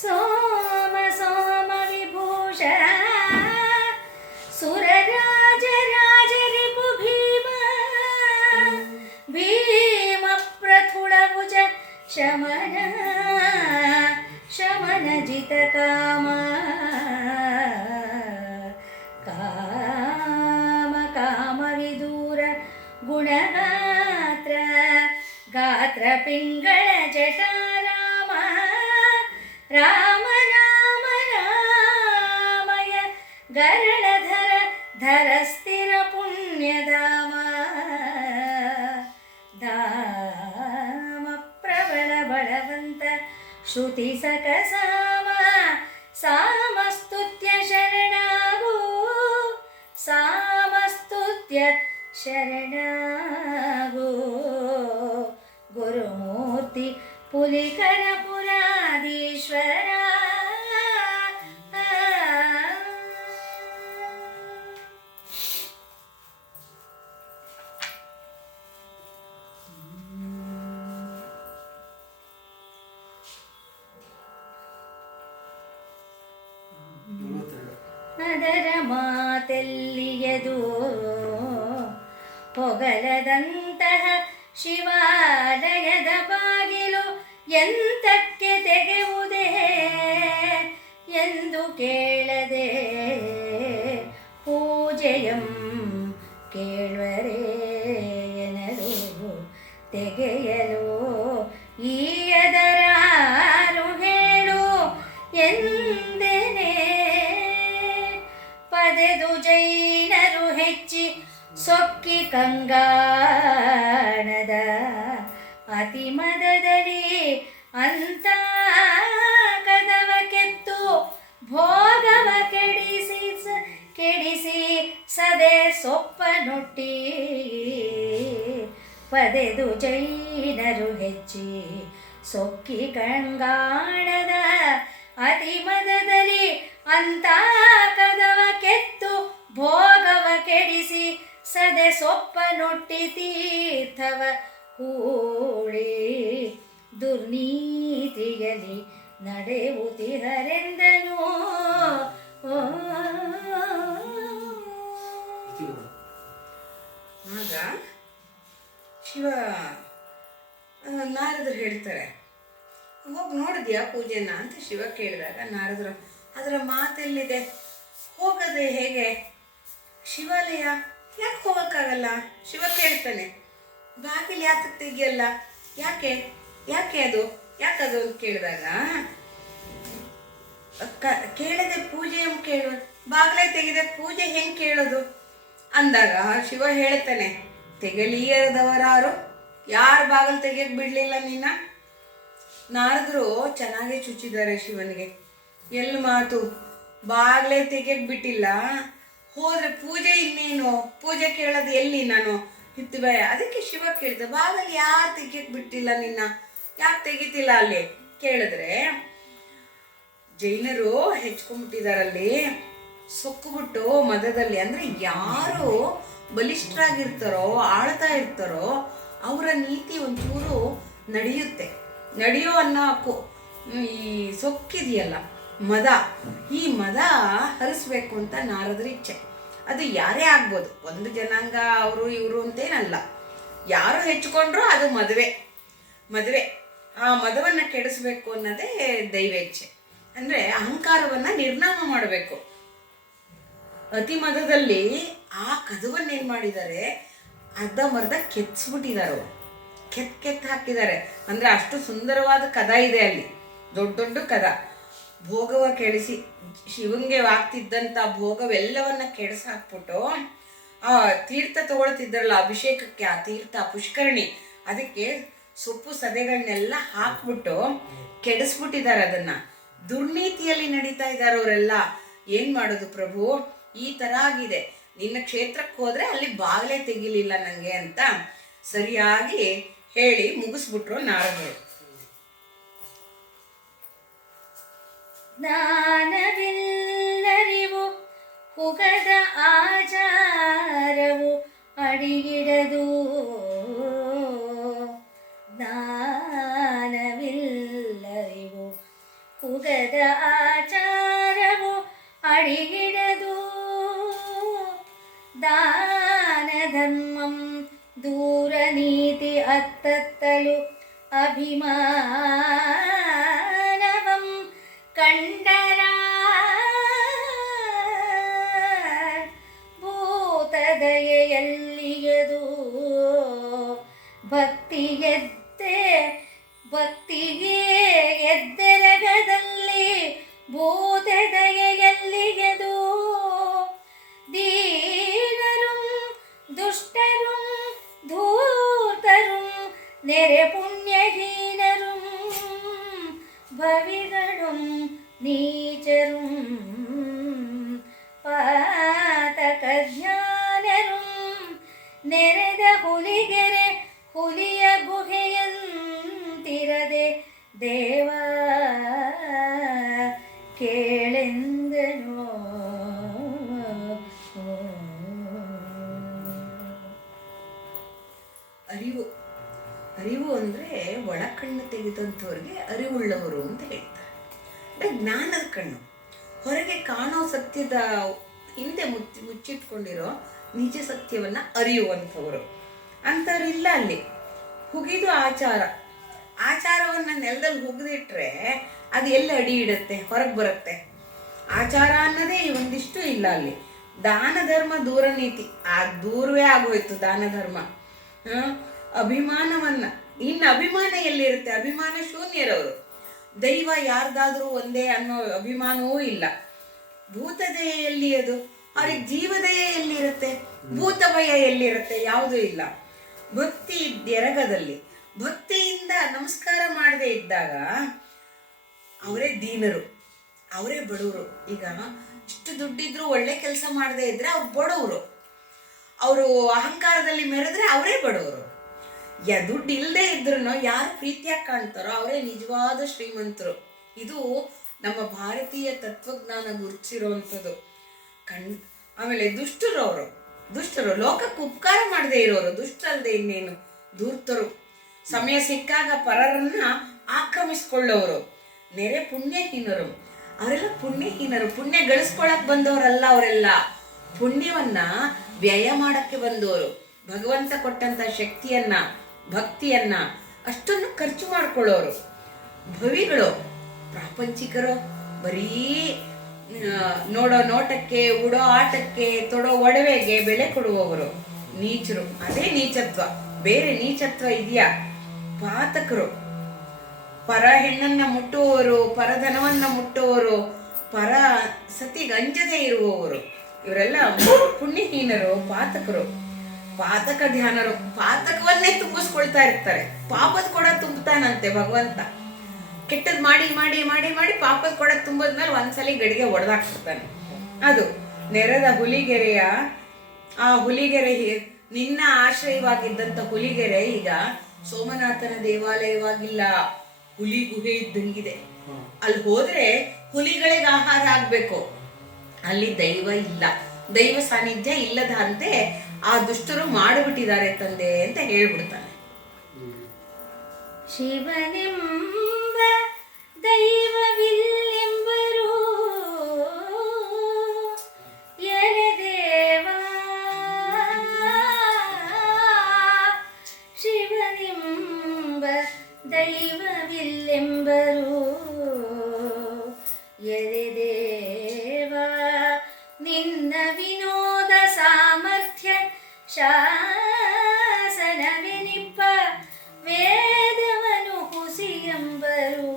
ಸೋಮ ಸೋಮ ವಿಭೂಷ ಸುರರಾಜ ರಾಜ ರಿಪು ಭೀಮ ಭೀಮ ಪ್ರಥುಳ ಭುಜ ಶಮನ ಶಮನ ಜಿತ ಕಾಮ ಕಾಮ ಕಾಮ ವಿದೂರ ಗುಣಗಾತ್ರ ಗಾತ್ರ ಪಿಂಗಳ ಜಟ ರಾಮ ರಾಮ ರಾಮ ರಾಮಯ ಗರಳಧರ ಧರ ಸ್ಥಿರ ಪುಣ್ಯಧಾಮ ಧಾಮ ಪ್ರಬಲ ಬಲವಂತ ಶ್ರುತಿ ಸಕಸಾಮ ಸಾಮಸ್ತುತ್ಯ ಶರಣಾಗು ಸಾಮಸ್ತುತ್ಯ ಶರಣಾಗು ಗುರುಮೂರ್ತಿ ಪುಲಿಕರ ಪುರಾಧೀಶ್ವರ ಅದರ ಮಾತೆಲ್ಲಿಯದು ಹೊಗಲದಂತಹ ಶಿವಾಲಯದ ಬಾಗಿಲು ಎಂತಕ್ಕೆ ತೆಗೆಯುವುದೇ ಎಂದು ಕೇಳದೆ ಪೂಜೆಯಂ ಕೇಳುವರೇ ಎನರು ತೆಗೆಯಲು ಈ ಅದರಾರು ಹೇಳು ಎಂದೇನೆ ಪದೆದು ಜೈನರು ಹೆಚ್ಚಿ ಸೊಕ್ಕಿ ಕಂಗಾಣದ ಅತಿ ಮದದಲ್ಲಿ ಅಂತ ಕದವ ಕೆತ್ತು ಭೋಗವ ಕೆಡಿಸಿ ಸದೆ ಸೊಪ್ಪನೊಟ್ಟಿ ಪದೆದು ಜೈನರು ಹೆಚ್ಚಿ ಸೊಕ್ಕಿ ಕಂಗಾಣದ ಅತಿ ಮದದಲ್ಲಿ ಅಂತ ಕದವ ಕೆತ್ತು ಭೋಗವ ಕೆಡಿಸಿ ಸದೆ ಸೊಪ್ಪನೊಟ್ಟಿ ತೀರ್ಥವ ಹೂಳಿ ದುರ್ನೀತಿಯಲ್ಲಿ ನಡೆಯುತ್ತಿಹರೆಂದನು ಆಗ ಶಿವ ನಾರದರು ಹೇಳ್ತಾರೆ, ಹೋಗಿ ನೋಡಿದ್ಯಾ ಪೂಜೆನ ಅಂತ ಶಿವ ಕೇಳಿದಾಗ ನಾರದರು ಅದರ ಮಾತೆಲ್ಲಿದೆ, ಹೋಗದೆ ಹೇಗೆ, ಶಿವಾಲಯ ಯಾಕೆ ಹೋಗೋಕ್ಕಾಗಲ್ಲ? ಶಿವ ಕೇಳ್ತಾನೆ, ಬಾಗಿಲು ಯಾಕೆ ತೆಗಿಯಲ್ಲ, ಯಾಕೆ ಯಾಕೆ ಅದು ಯಾಕದು ಅಂತ ಕೇಳಿದಾಗ ಕೇಳದೆ ಪೂಜೆ ಕೇಳುವ ಬಾಗಿಲೇ ತೆಗೆದೆ ಪೂಜೆ ಹೆಂಗೆ ಕೇಳೋದು ಅಂದಾಗ ಶಿವ ಹೇಳ್ತಾನೆ, ತೆಗಲಿಯದವರಾರು, ಯಾರು ಬಾಗಿಲು ತೆಗಿಯಕ್ಕೆ ಬಿಡಲಿಲ್ಲ ನೀನ? ನಾರದರು ಚೆನ್ನಾಗೇ ಚುಚ್ಚಿದ್ದಾರೆ ಶಿವನಿಗೆ. ಎಲ್ಲಿ ಮಾತು, ಬಾಗಿಲೇ ತೆಗಿಯಕ್ಕೆ ಬಿಟ್ಟಿಲ್ಲ, ಹೋದ್ರೆ ಪೂಜೆ ಇನ್ನೇನು, ಪೂಜೆ ಕೇಳೋದು ಎಲ್ಲಿ ನಾನು ಹಿತ್ತುವೆ? ಅದಕ್ಕೆ ಶಿವ ಕೇಳಿದ, ಬಾಗಿಲು ಯಾರು ತೆಗಿಯಕ್ಕೆ ಬಿಟ್ಟಿಲ್ಲ ನಿನ್ನ, ಯಾಕೆ ತೆಗಿತಿಲ್ಲ ಅಲ್ಲಿ ಕೇಳಿದ್ರೆ, ಜೈನರು ಹೆಚ್ಕೊಂಡ್ಬಿಟ್ಟಿದಾರಲ್ಲಿ, ಸೊಕ್ಕುಬಿಟ್ಟು ಮದದಲ್ಲಿ. ಅಂದರೆ ಯಾರು ಬಲಿಷ್ಠರಾಗಿರ್ತಾರೋ ಆಳ್ತಾ ಇರ್ತಾರೋ ಅವರ ನೀತಿ ಒಂಚೂರು ನಡೆಯೋ ಅನ್ನೋ ಈ ಸೊಕ್ಕಿದೆಯಲ್ಲ ಮದ, ಈ ಮದ ಹರಿಸ್ಬೇಕು ಅಂತ ನಾರದರ ಇಚ್ಛೆ. ಅದು ಯಾರೇ ಆಗ್ಬೋದು, ಒಂದು ಜನಾಂಗ ಅವರು ಇವರು ಅಂತೇನಲ್ಲ, ಯಾರು ಹೆಚ್ಕೊಂಡ್ರು ಅದು ಮದುವೆ. ಆ ಮದವನ್ನು ಕೆಡಿಸ್ಬೇಕು ಅನ್ನೋದೇ ದೈವೇಚ್ಛೆ. ಅಂದರೆ ಅಹಂಕಾರವನ್ನು ನಿರ್ನಾಮ ಮಾಡಬೇಕು. ಅತಿ ಮದದಲ್ಲಿ ಆ ಕದವನ್ನು ಏನು ಮಾಡಿದ್ದಾರೆ, ಅರ್ಧಮರ್ಧ ಕೆತ್ತಿಸ್ಬಿಟ್ಟಿದ್ದಾರೆ, ಕೆತ್ತು ಹಾಕಿದ್ದಾರೆ. ಅಂದರೆ ಅಷ್ಟು ಸುಂದರವಾದ ಕದ ಇದೆ ಅಲ್ಲಿ, ದೊಡ್ಡ ಕದ. ಭೋಗವ ಕೆಡಿಸಿ ಶಿವಂಗೆ ಆಗ್ತಿದ್ದಂಥ ಭೋಗವೆಲ್ಲವನ್ನ ಕೆಡಿಸಿ ಹಾಕ್ಬಿಟ್ಟು ಆ ತೀರ್ಥ ತಗೊಳ್ತಿದ್ದಾರಲ್ಲ ಅಭಿಷೇಕಕ್ಕೆ, ಆ ತೀರ್ಥ ಪುಷ್ಕರಣಿ, ಅದಕ್ಕೆ ಸೊಪ್ಪು ಸದೆಗಳನ್ನೆಲ್ಲ ಹಾಕ್ಬಿಟ್ಟು ಕೆಡಿಸ್ಬಿಟ್ಟಿದ್ದಾರೆ. ಅದನ್ನ ದುರ್ನೀತಿಯಲ್ಲಿ ನಡೀತಾ ಇದ್ದಾರೆ ಅವರೆಲ್ಲ. ಏನು ಮಾಡೋದು ಪ್ರಭು, ಈ ಥರ ಆಗಿದೆ, ನಿನ್ನ ಕ್ಷೇತ್ರಕ್ಕೆ ಹೋದರೆ ಅಲ್ಲಿ ಬಾಗಿಲೇ ತೆಗಿಲಿಲ್ಲ ನನಗೆ ಅಂತ ಸರಿಯಾಗಿ ಹೇಳಿ ಮುಗಿಸ್ಬಿಟ್ರು ನಾರದರು. ಜ್ಞಾನವಿಲ್ಲರಿವು ಹುಗದ ಆಚಾರವು ಅಡಿಗಿಡದು, ಜ್ಞಾನವಿಲ್ಲರಿವು ಹುಗದ ಆಚಾರವು ಅಡಿಗಿಡದು ದಾನ ಧರ್ಮಂ ದೂರ ನೀತಿ ಅತ್ತತ್ತಲು ಅಭಿಮಾನವಂ ಕಂಡರ ಭೂತದಯೆಯಲ್ಲಿಯದು ಭಕ್ತಿಗೆ ಎದ್ದೆರಗದಲ್ಲಿ ಭೂತದಯೆಯಲ್ಲಿಯದು ದೀನರುಂ ದುಷ್ಟರುಂ ಧೂರ್ತರುಂ ನೆರೆ ಪುಣ್ಯಹೀನರುಂ ಭವಿಗಳುಂ ನೀಚರುಂ ಪಾತಕ ಜ್ಞಾನರುಂ ನೆರೆದ ಹುಲಿಯ ಗುಹೆಯಂತಿರದೆ ದೇವ ಕೇಳೆಂದನೋ. ಅರಿವು ಅಂದರೆ ಒಳಕಣ್ಣು ತೆಗೆದಂಥವ್ರಿಗೆ ಅರಿವುಳ್ಳವರು ಅಂತ ಹೇಳ್ತಾರೆ. ಅಂದರೆ ಜ್ಞಾನದ ಕಣ್ಣು, ಹೊರಗೆ ಕಾಣೋ ಸತ್ಯದ ಹಿಂದೆ ಮುಚ್ಚಿಟ್ಕೊಂಡಿರೋ ನಿಜ ಸತ್ಯವನ್ನು ಅರಿಯುವಂಥವರು ಅಂಥವ್ರಿಲ್ಲ ಅಲ್ಲಿ. ಹುಗಿದು ಆಚಾರವನ್ನು ನೆಲದಲ್ಲಿ ಹುಗಿದಿಟ್ರೆ ಅದು ಎಲ್ಲಿ ಅಡಿ ಇಡುತ್ತೆ, ಹೊರಗೆ ಬರುತ್ತೆ. ಆಚಾರ ಅನ್ನೋದೇ ಒಂದಿಷ್ಟು ಇಲ್ಲ ಅಲ್ಲಿ. ದಾನ ಧರ್ಮ ದೂರ ನೀತಿ, ಆ ದೂರವೇ ಆಗೋಯ್ತು ದಾನ ಧರ್ಮ. ಇನ್ನು ಅಭಿಮಾನ ಎಲ್ಲಿರುತ್ತೆ? ಅಭಿಮಾನ ಶೂನ್ಯರವರು. ದೈವ ಯಾರ್ದಾದ್ರೂ ಒಂದೇ ಅನ್ನೋ ಅಭಿಮಾನವೂ ಇಲ್ಲ. ಭೂತದಯೆಯಲ್ಲಿ ಅದು, ಅವ್ರಿಗೆ ಜೀವದಯ ಎಲ್ಲಿರುತ್ತೆ? ಭೂತ ಭಯ ಎಲ್ಲಿರುತ್ತೆ? ಯಾವುದೂ ಇಲ್ಲ. ಭಕ್ತಿ ಎರಗದಲ್ಲಿ, ಭಕ್ತಿಯಿಂದ ನಮಸ್ಕಾರ ಮಾಡದೇ ಇದ್ದಾಗ ಅವರೇ ದೀನರು, ಅವರೇ ಬಡವರು. ಈಗ ಇಷ್ಟು ದುಡ್ಡಿದ್ರು ಒಳ್ಳೆ ಕೆಲಸ ಮಾಡದೇ ಇದ್ರೆ ಅವ್ರು ಬಡವರು. ಅವರು ಅಹಂಕಾರದಲ್ಲಿ ಮೆರೆದ್ರೆ ಅವರೇ ಬಡವರು. ದುಡ್ಡು ಇಲ್ಲದೆ ಇದ್ರೂ ಯಾರು ಪ್ರೀತಿಯಾಗಿ ಕಾಣ್ತಾರೋ ಅವರೇ ನಿಜವಾದ ಶ್ರೀಮಂತರು. ಇದು ನಮ್ಮ ಭಾರತೀಯ ತತ್ವಜ್ಞಾನ ಗುರುತಿಸಿರುವಂಥದ್ದು. ಆಮೇಲೆ ದುಷ್ಟರು ಲೋಕಕ್ಕೆ ಉಪಕಾರ ಮಾಡದೇ ಇರೋರು, ದುಷ್ಟರಲ್ಲದೆ ಇನ್ನೇನು, ಧೂರ್ತರು. ಸಮಯ ಸಿಕ್ಕಾಗ ಪರರನ್ನ ಆಕ್ರಮಿಸ್ಕೊಳ್ಳೋರು. ನೆರೆ ಪುಣ್ಯಹೀನರು, ಅವರೆಲ್ಲ ಪುಣ್ಯಹೀನರು. ಪುಣ್ಯ ಗಳಿಸ್ಕೊಳಕ್ ಬಂದವರಲ್ಲ ಅವರೆಲ್ಲ, ಪುಣ್ಯವನ್ನ ವ್ಯಯ ಮಾಡಕ್ಕೆ ಬಂದವರು. ಭಗವಂತ ಕೊಟ್ಟಂತ ಶಕ್ತಿಯನ್ನ, ಭಕ್ತಿಯನ್ನ ಅಷ್ಟನ್ನು ಖರ್ಚು ಮಾಡ್ಕೊಳ್ಳೋರು. ಭವಿಗಳು, ಪ್ರಾಪಂಚಿಕರು, ಬರೀ ನೋಡೋ ನೋಟಕ್ಕೆ, ಉಡೋ ಆಟಕ್ಕೆ, ತೊಡೋ ಒಡವೆಗೆ ಬೆಲೆ ಕೊಡುವವರು. ನೀಚರು, ಅದೇ ನೀಚತ್ವ, ಬೇರೆ ನೀಚತ್ವ ಇದೆಯಾ? ಪಾತಕರು, ಪರ ಹೆಣ್ಣನ್ನ ಮುಟ್ಟುವವರು, ಪರಧನವನ್ನ ಮುಟ್ಟುವವರು, ಪರ ಸತಿಗೆ ಅಂಜದೇ ಇರುವವರು, ಇವರೆಲ್ಲ ಪುಣ್ಯಹೀನರು, ಪಾತಕರು. ಪಾತಕ ಧ್ಯಾನರು, ಪಾತಕವನ್ನೇ ತುಂಬಿಸ್ಕೊಳ್ತಾ ಇರ್ತಾರೆ. ಪಾಪದ ಕೊಡ ತುಂಬುತ್ತಾನಂತೆ ಭಗವಂತ. ಕೆಟ್ಟದ್ ಮಾಡಿ ಮಾಡಿ ಮಾಡಿ ಮಾಡಿ ಪಾಪದ ಕೊಡ ತುಂಬಿದ್ಮೇಲೆ ಒಂದ್ಸಲಿ ಗಡಿಗೆ ಒಡೆದಾಕ್ಬಿಡ್ತಾನೆ. ಅದು ನೆರೆದ ಹುಲಿಗೆರೆಯ, ಆ ಹುಲಿಗೆರೆ ನಿನ್ನ ಆಶ್ರಯವಾಗಿದ್ದಂಥ ಹುಲಿಗೆರೆ ಈಗ ಸೋಮನಾಥನ ದೇವಾಲಯವಾಗಿಲ್ಲ, ಹುಲಿ ಗುಹೆ ಇದ್ದಂಗಿದೆ. ಅಲ್ಲಿ ಹೋದ್ರೆ ಹುಲಿಗಳಿಗೆ ಆಹಾರ ಆಗ್ಬೇಕು, ಅಲ್ಲಿ ದೈವ ಇಲ್ಲ, ದೈವ ಸಾನ್ನಿಧ್ಯ ಇಲ್ಲದಂತೆ ಆ ದುಷ್ಟರು ಮಾಡಿಬಿಟ್ಟಿದ್ದಾರೆ ತಂದೆ ಅಂತ ಹೇಳ್ಬಿಡ್ತಾನೆ. ಶಿವನೆಂಬ ದೈವವಿಲ್ಲೆಂಬರು ಎಲೆದೇವ, ಶಿವನೆಂಬ ದೈವವಿಲ್ಲೆಂಬರು ಎಲೆದೇವ, ನಿನ್ನ ವಿನೋದ ಸಾಮರ್ಥ್ಯ ಶಾಸನವೆನಿಪ್ಪ ವೇದವನು ಹುಸಿಯೆಂಬರು,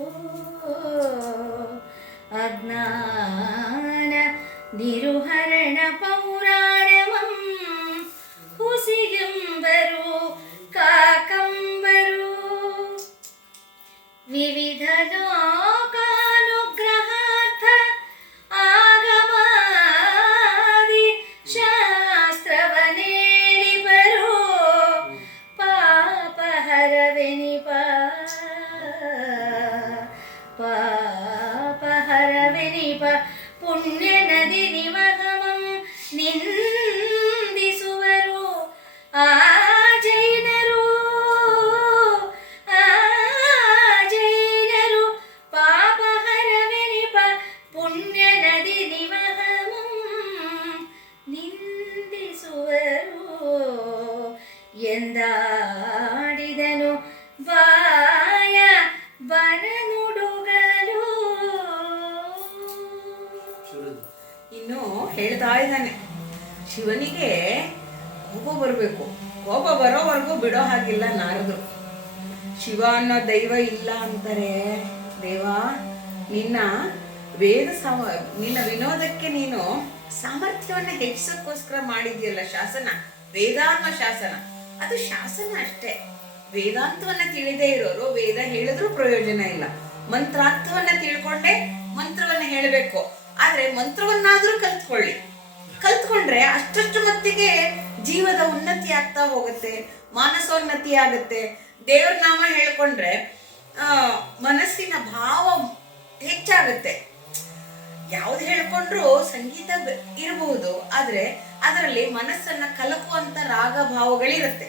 ಅಜ್ಞಾನ ನಿರುಹರಣ ಪೌರಾಣಮಂ ಹುಸಿಯೆಂಬರು ಕಾಕಂಬರು, ವಿವಿಧ ಲೋಕಾನುಗ್ರಹಾರ್ಥ ಆಗಮಾದಿ ಶಾಸ್ತ್ರವನೇಳಿಬರು, ಪಾಪಹರವೆನಿಪ ಪುಣ್ಯ ನದಿ ನಿವಹಮಂ ನಿಂದಿಸುವರು ಆ ಜೈನರು, ಪಾಪಹರವೆನಿಪ ಹುಡುಗಲು. ಇನ್ನು ಹೇಳ್ತಾ ಇದ್ದಾನೆ, ಶಿವನಿಗೆ ಕೋಪ ಬರಬೇಕು, ಕೋಪ ಬರೋವರೆಗೂ ಬಿಡೋ ಹಾಗಿಲ್ಲ ನಾರದರು. ಶಿವ ಅನ್ನೋ ದೈವ ಇಲ್ಲ ಅಂತಾರೆ. ದೇವ, ನಿನ್ನ ನಿನ್ನ ವಿನೋದಕ್ಕೆ ನೀನು ಸಾಮರ್ಥ್ಯವನ್ನ ಹೆಚ್ಚಿಸೋಕ್ಕೋಸ್ಕರ ಮಾಡಿದ್ಯಲ್ಲ ಶಾಸನ, ವೇದ ಅನ್ನೋ ಶಾಸನ. ಅದು ಶಾಸನ ಅಷ್ಟೇ. ವೇದಾಂತವನ್ನ ತಿಳಿದೇ ಇರೋರು ವೇದ ಹೇಳಿದ್ರೂ ಪ್ರಯೋಜನ ಇಲ್ಲ. ಮಂತ್ರಾರ್ಥವನ್ನ ತಿಳ್ಕೊಂಡೆ ಮಂತ್ರವನ್ನ ಹೇಳಬೇಕು. ಆದ್ರೆ ಮಂತ್ರವನ್ನಾದ್ರೂ ಕಲ್ತ್ಕೊಂಡ್ರೆ ಅಷ್ಟಷ್ಟು ಮಟ್ಟಿಗೆ ಜೀವದ ಉನ್ನತಿ ಆಗ್ತಾ ಹೋಗುತ್ತೆ, ಮಾನಸೋನ್ನತಿ ಆಗುತ್ತೆ. ದೇವ್ರ ನಾಮ ಹೇಳ್ಕೊಂಡ್ರೆ ಮನಸ್ಸಿನ ಭಾವ ಹೆಚ್ಚಾಗುತ್ತೆ. ಯಾವ್ದು ಹೇಳ್ಕೊಂಡ್ರು ಸಂಗೀತ ಇರಬಹುದು, ಆದ್ರೆ ಅದರಲ್ಲಿ ಮನಸ್ಸನ್ನ ಕಲಕುವಂತ ರಾಗ ಭಾವಗಳಿರುತ್ತೆ.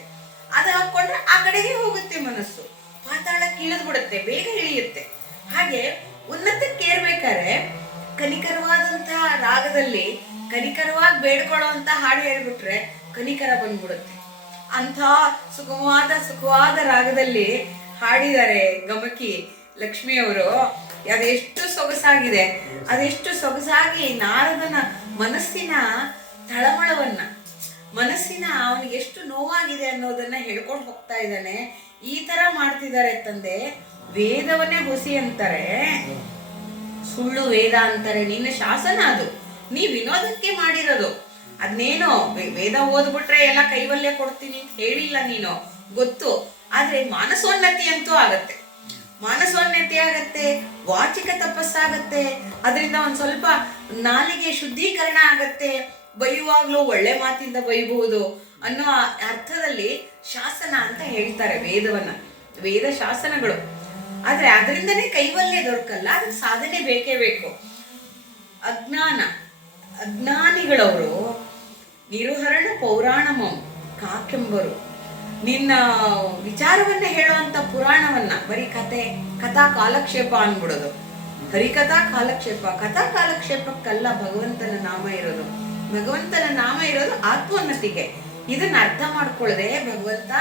ಅದು ಹಾಕೊಂಡ್ರೆ ಆ ಕಡೆಗೆ ಹೋಗುತ್ತೆ ಮನಸ್ಸು, ಪಾತಾಳಕ್ಕೆ ಇಳಿದು ಬಿಡುತ್ತೆ, ಬೇಗ ಇಳಿಯುತ್ತೆ. ಹಾಗೆ ಉನ್ನತಕ್ಕೆ ಏರ್ಬೇಕಾದ್ರೆ ಕನಿಕರವಾದಂತಹ ರಾಗದಲ್ಲಿ ಕನಿಕರವಾಗಿ ಬೇಡ್ಕೊಳ್ಳುವಂತ ಹಾಡು ಹೇಳ್ಬಿಟ್ರೆ ಕನಿಕರ ಬಂದ್ಬಿಡುತ್ತೆ. ಅಂಥ ಸುಖವಾದ ರಾಗದಲ್ಲಿ ಹಾಡಿದ್ದಾರೆ ಗಮಕಿ ಲಕ್ಷ್ಮಿಯವರು. ಅದೆಷ್ಟು ಸೊಗಸಾಗಿದೆ, ಅದೆಷ್ಟು ಸೊಗಸಾಗಿ ನಾರದನ ಮನಸ್ಸಿನ ತಳಮಳವನ್ನ, ಮನಸ್ಸಿನ ಅವನಿಗೆ ಎಷ್ಟು ನೋವಾಗಿದೆ ಅನ್ನೋದನ್ನ ಹೇಳ್ಕೊಂಡು ಹೋಗ್ತಾ ಇದ್ದಾನೆ. ಈ ತರ ಮಾಡ್ತಿದ್ದಾರೆ ತಂದೆ. ವೇದವನ್ನೇ ಹುಸಿ ಅಂತಾರೆ, ಸುಳ್ಳು ವೇದ ಅಂತಾರೆ. ನಿನ್ನ ಶಾಸನ ಅದು, ನೀ ವಿನೋದಕ್ಕೆ ಮಾಡಿರೋದು. ಅದ್ನೇನೋ ವೇದ ಓದ್ಬಿಟ್ರೆ ಎಲ್ಲ ಕೈವಲ್ಯ ಕೊಡ್ತೀನಿ ಅಂತ ಹೇಳಿಲ್ಲ ನೀನು, ಗೊತ್ತು. ಆದ್ರೆ ಮಾನಸೋನ್ನತಿ ಅಂತೂ ಆಗತ್ತೆ, ಮಾನಸೋನ್ನತಿ ಆಗತ್ತೆ, ವಾಚಿಕ ತಪಸ್ಸಾಗತ್ತೆ. ಅದರಿಂದ ಒಂದ್ ಸ್ವಲ್ಪ ನಾಲಿಗೆ ಶುದ್ಧೀಕರಣ ಆಗತ್ತೆ, ಬೈಯುವಾಗ್ಲೂ ಒಳ್ಳೆ ಮಾತಿಂದ ಬೈಬಹುದು ಅನ್ನೋ ಅರ್ಥದಲ್ಲಿ ಶಾಸನ ಅಂತ ಹೇಳ್ತಾರೆ ವೇದವನ್ನ, ವೇದ ಶಾಸನಗಳು. ಆದ್ರೆ ಅದರಿಂದನೇ ಕೈವಲ್ಯ ದೊರಕಲ್ಲ, ಅದಕ್ಕೆ ಸಾಧನೆ ಬೇಕೇ ಬೇಕು. ಅಜ್ಞಾನಿಗಳವರು ನಿರುಹರಣ ಪೌರಾಣಮಂ ಕಾಕೆಂಬರು. ನಿನ್ನ ವಿಚಾರವನ್ನ ಹೇಳುವಂತ ಪುರಾಣವನ್ನ ಬರೀ ಕಥಾ ಕಾಲಕ್ಷೇಪ ಅನ್ಬಿಡೋದು. ಹರಿಕಥಾ ಕಾಲಕ್ಷೇಪ, ಕಥಾ ಕಾಲಕ್ಷೇಪಕ್ಕಲ್ಲ ಭಗವಂತನ ನಾಮ ಇರೋದು. ಭಗವಂತನ ನಾಮ ಇರೋದು ಆತ್ಮೋನ್ನತಿಗೆ. ಇದನ್ನ ಅರ್ಥ ಮಾಡ್ಕೊಳ್ಳದೆ ಭಗವಂತ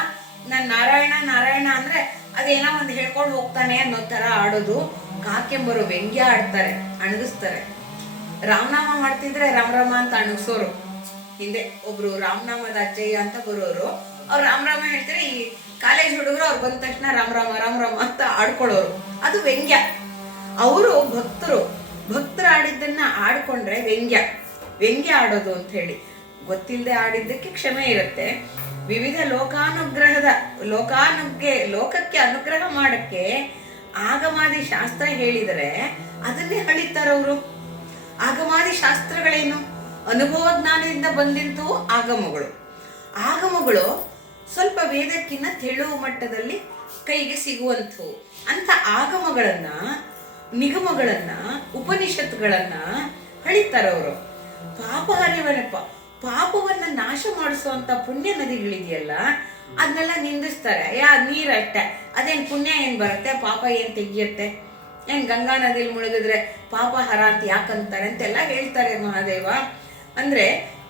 ನಾನ್ ನಾರಾಯಣ ನಾರಾಯಣ ಅಂದ್ರೆ ಅದೇನೋ ಒಂದು ಹೇಳ್ಕೊಂಡು ಹೋಗ್ತಾನೆ ಅನ್ನೋ ತರ ಆಡೋದು. ಕಾಕೆಂಬರು ವ್ಯಂಗ್ಯ ಆಡ್ತಾರೆ, ಅಣಗಿಸ್ತಾರೆ. ರಾಮನಾಮ ಮಾಡ್ತಿದ್ರೆ ರಾಮ ಅಂತ ಅಣಗಿಸೋರು. ಹಿಂದೆ ಒಬ್ರು ರಾಮನಾಮದ ಅಜ್ಜಯ್ಯ ಅಂತ ಬರೋರು, ಅವ್ರು ರಾಮ ಹೇಳ್ತಾರೆ. ಈ ಕಾಲೇಜ್ ಹುಡುಗರು ಅವ್ರು ಬಂದ ತಕ್ಷಣ ರಾಮ ಅಂತ ಆಡ್ಕೊಳ್ಳೋರು. ಅದು ವ್ಯಂಗ್ಯ. ಅವರು ಭಕ್ತರು ಆಡಿದ್ದನ್ನ ಆಡ್ಕೊಂಡ್ರೆ ವ್ಯಂಗ್ಯ ಆಡೋದು ಅಂತ ಹೇಳಿ. ಗೊತ್ತಿಲ್ಲದೆ ಆಡಿದ್ದಕ್ಕೆ ಕ್ಷಮೆ ಇರುತ್ತೆ. ವಿವಿಧ ಲೋಕಕ್ಕೆ ಅನುಗ್ರಹ ಮಾಡಕ್ಕೆ ಆಗಮಾದಿ ಶಾಸ್ತ್ರ ಹೇಳಿದರೆ ಅದನ್ನೇ ಹಳಿತಾರವರು. ಆಗಮಾದಿ ಶಾಸ್ತ್ರಗಳೇನು? ಅನುಭವ ಜ್ಞಾನದಿಂದ ಬಂದಿಂತು ಆಗಮಗಳು ಸ್ವಲ್ಪ ವೇದಕ್ಕಿನ್ನ ತೆಳುವ ಮಟ್ಟದಲ್ಲಿ ಕೈಗೆ ಸಿಗುವಂಥವು ಅಂತ ಆಗಮಗಳನ್ನ, ನಿಗಮಗಳನ್ನ, ಉಪನಿಷತ್ತುಗಳನ್ನ ಹಳಿತಾರವರು. ಪಾಪವನ್ನ ನಾಶ ಮಾಡಿಸುವಂತ ಪುಣ್ಯ ನದಿಗಳಿದೆಯಲ್ಲ ಅದನ್ನೆಲ್ಲ ನಿಂದಿಸ್ತಾರೆ. ನೀರಷ್ಟೆ, ಅದೇನ್ ಪುಣ್ಯ ಏನ್ ಬರುತ್ತೆ, ಪಾಪ ಏನ್ ತೆಗಿಯುತ್ತೆ, ಏನ್ ಗಂಗಾ ನದಿಲಿ ಮುಳುಗಿದ್ರೆ ಪಾಪ ಹರ ಅಂತ ಯಾಕಂತಾರೆ ಅಂತೆಲ್ಲ ಹೇಳ್ತಾರೆ ಮಹಾದೇವ. ಅಂದ್ರೆ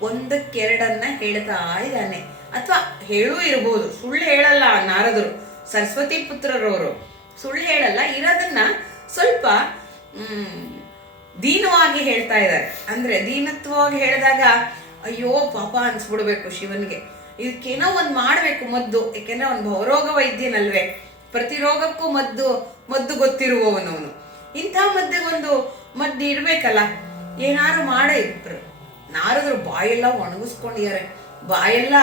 ಒಂದಕ್ಕೆರಡನ್ನ ಹೇಳ್ತಾ ಇದ್ದಾನೆ. ಅಥವಾ ಹೇಳೂ ಇರ್ಬೋದು, ಸುಳ್ಳು ಹೇಳಲ್ಲ ನಾರದರು, ಸರಸ್ವತಿ ಪುತ್ರರವರು ಸುಳ್ಳು ಹೇಳಲ್ಲ. ಇರೋದನ್ನ ಸ್ವಲ್ಪ ದೀನವಾಗಿ ಹೇಳ್ತಾ ಇದ್ದಾರೆ. ಅಂದ್ರೆ ದೀನತ್ವವಾಗಿ ಹೇಳಿದಾಗ ಅಯ್ಯೋ ಪಾಪ ಅನ್ಸ್ಬಿಡ್ಬೇಕು ಶಿವನ್ಗೆ. ಇದಕ್ಕೇನೋ ಒಂದು ಮಾಡ್ಬೇಕು ಮದ್ದು. ಯಾಕೆಂದ್ರೆ ಅವ್ನು ಭವರೋಗ ವೈದ್ಯನಲ್ವೇ, ಪ್ರತಿ ರೋಗಕ್ಕೂ ಮದ್ದು ಗೊತ್ತಿರುವವನವನು. ಇಂಥ ಮದ್ದಿಗೊಂದು ಮದ್ದು ಇಡ್ಬೇಕಲ್ಲ, ಏನಾರು ಮಾಡೇ ಇಬ್ರು. ನಾರದ್ರು ಬಾಯೆಲ್ಲ ಒಣಗಿಸ್ಕೊಂಡಿದ್ದಾರೆ, ಬಾಯೆಲ್ಲ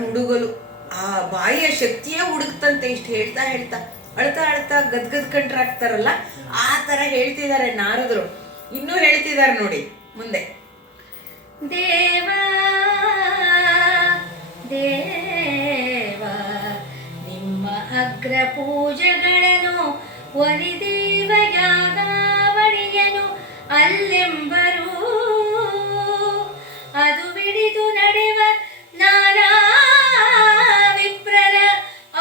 ನುಡುಗಲು. ಆ ಬಾಯಿಯ ಶಕ್ತಿಯೇ ಹುಡುಕ್ತಂತೆ. ಇಷ್ಟು ಹೇಳ್ತಾ ಅಳ್ತಾ ಗದ್ಗದ್ಕಂಡ್ರಾಗ್ತಾರಲ್ಲ ಆ ತರ ಹೇಳ್ತಿದ್ದಾರೆ ನಾರದ್ರು. ಇನ್ನೂ ಹೇಳ್ತಿದ್ದಾರೆ ನೋಡಿ ಮುಂದೆ. ದೇವಾ ನಿಮ್ಮ ಅಗ್ರ ಪೂಜೆಗಳನ್ನು ಒಲಿದೇವ ಯಾಗಾವಳಿಯನು ಅಲ್ಲೆಂಬರು. ಅದು ಬಿಡಿದು ನಡೆವ ನಾನಾ ವಿಪ್ರರ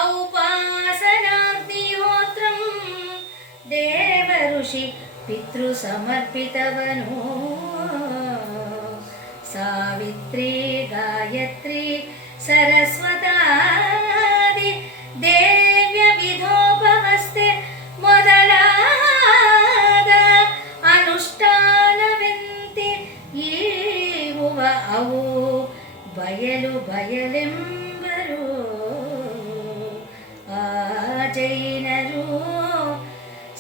ಔಪಾಸನಾಗ್ನಿಹೋತ್ರಂ ದೇವ ಋಷಿ ಪಿತೃ ಸಮರ್ಪಿತವನು. ಸಾವಿತ್ರಿ ಗಾಯತ್ರಿ ಸರಸ್ವತಾದಿ ದೇವ್ಯ ವಿಧೋಪಹಸ್ತೆ ಬಯಲು ಬಯಲೆಂಬರು ಆ ಜೈನರು.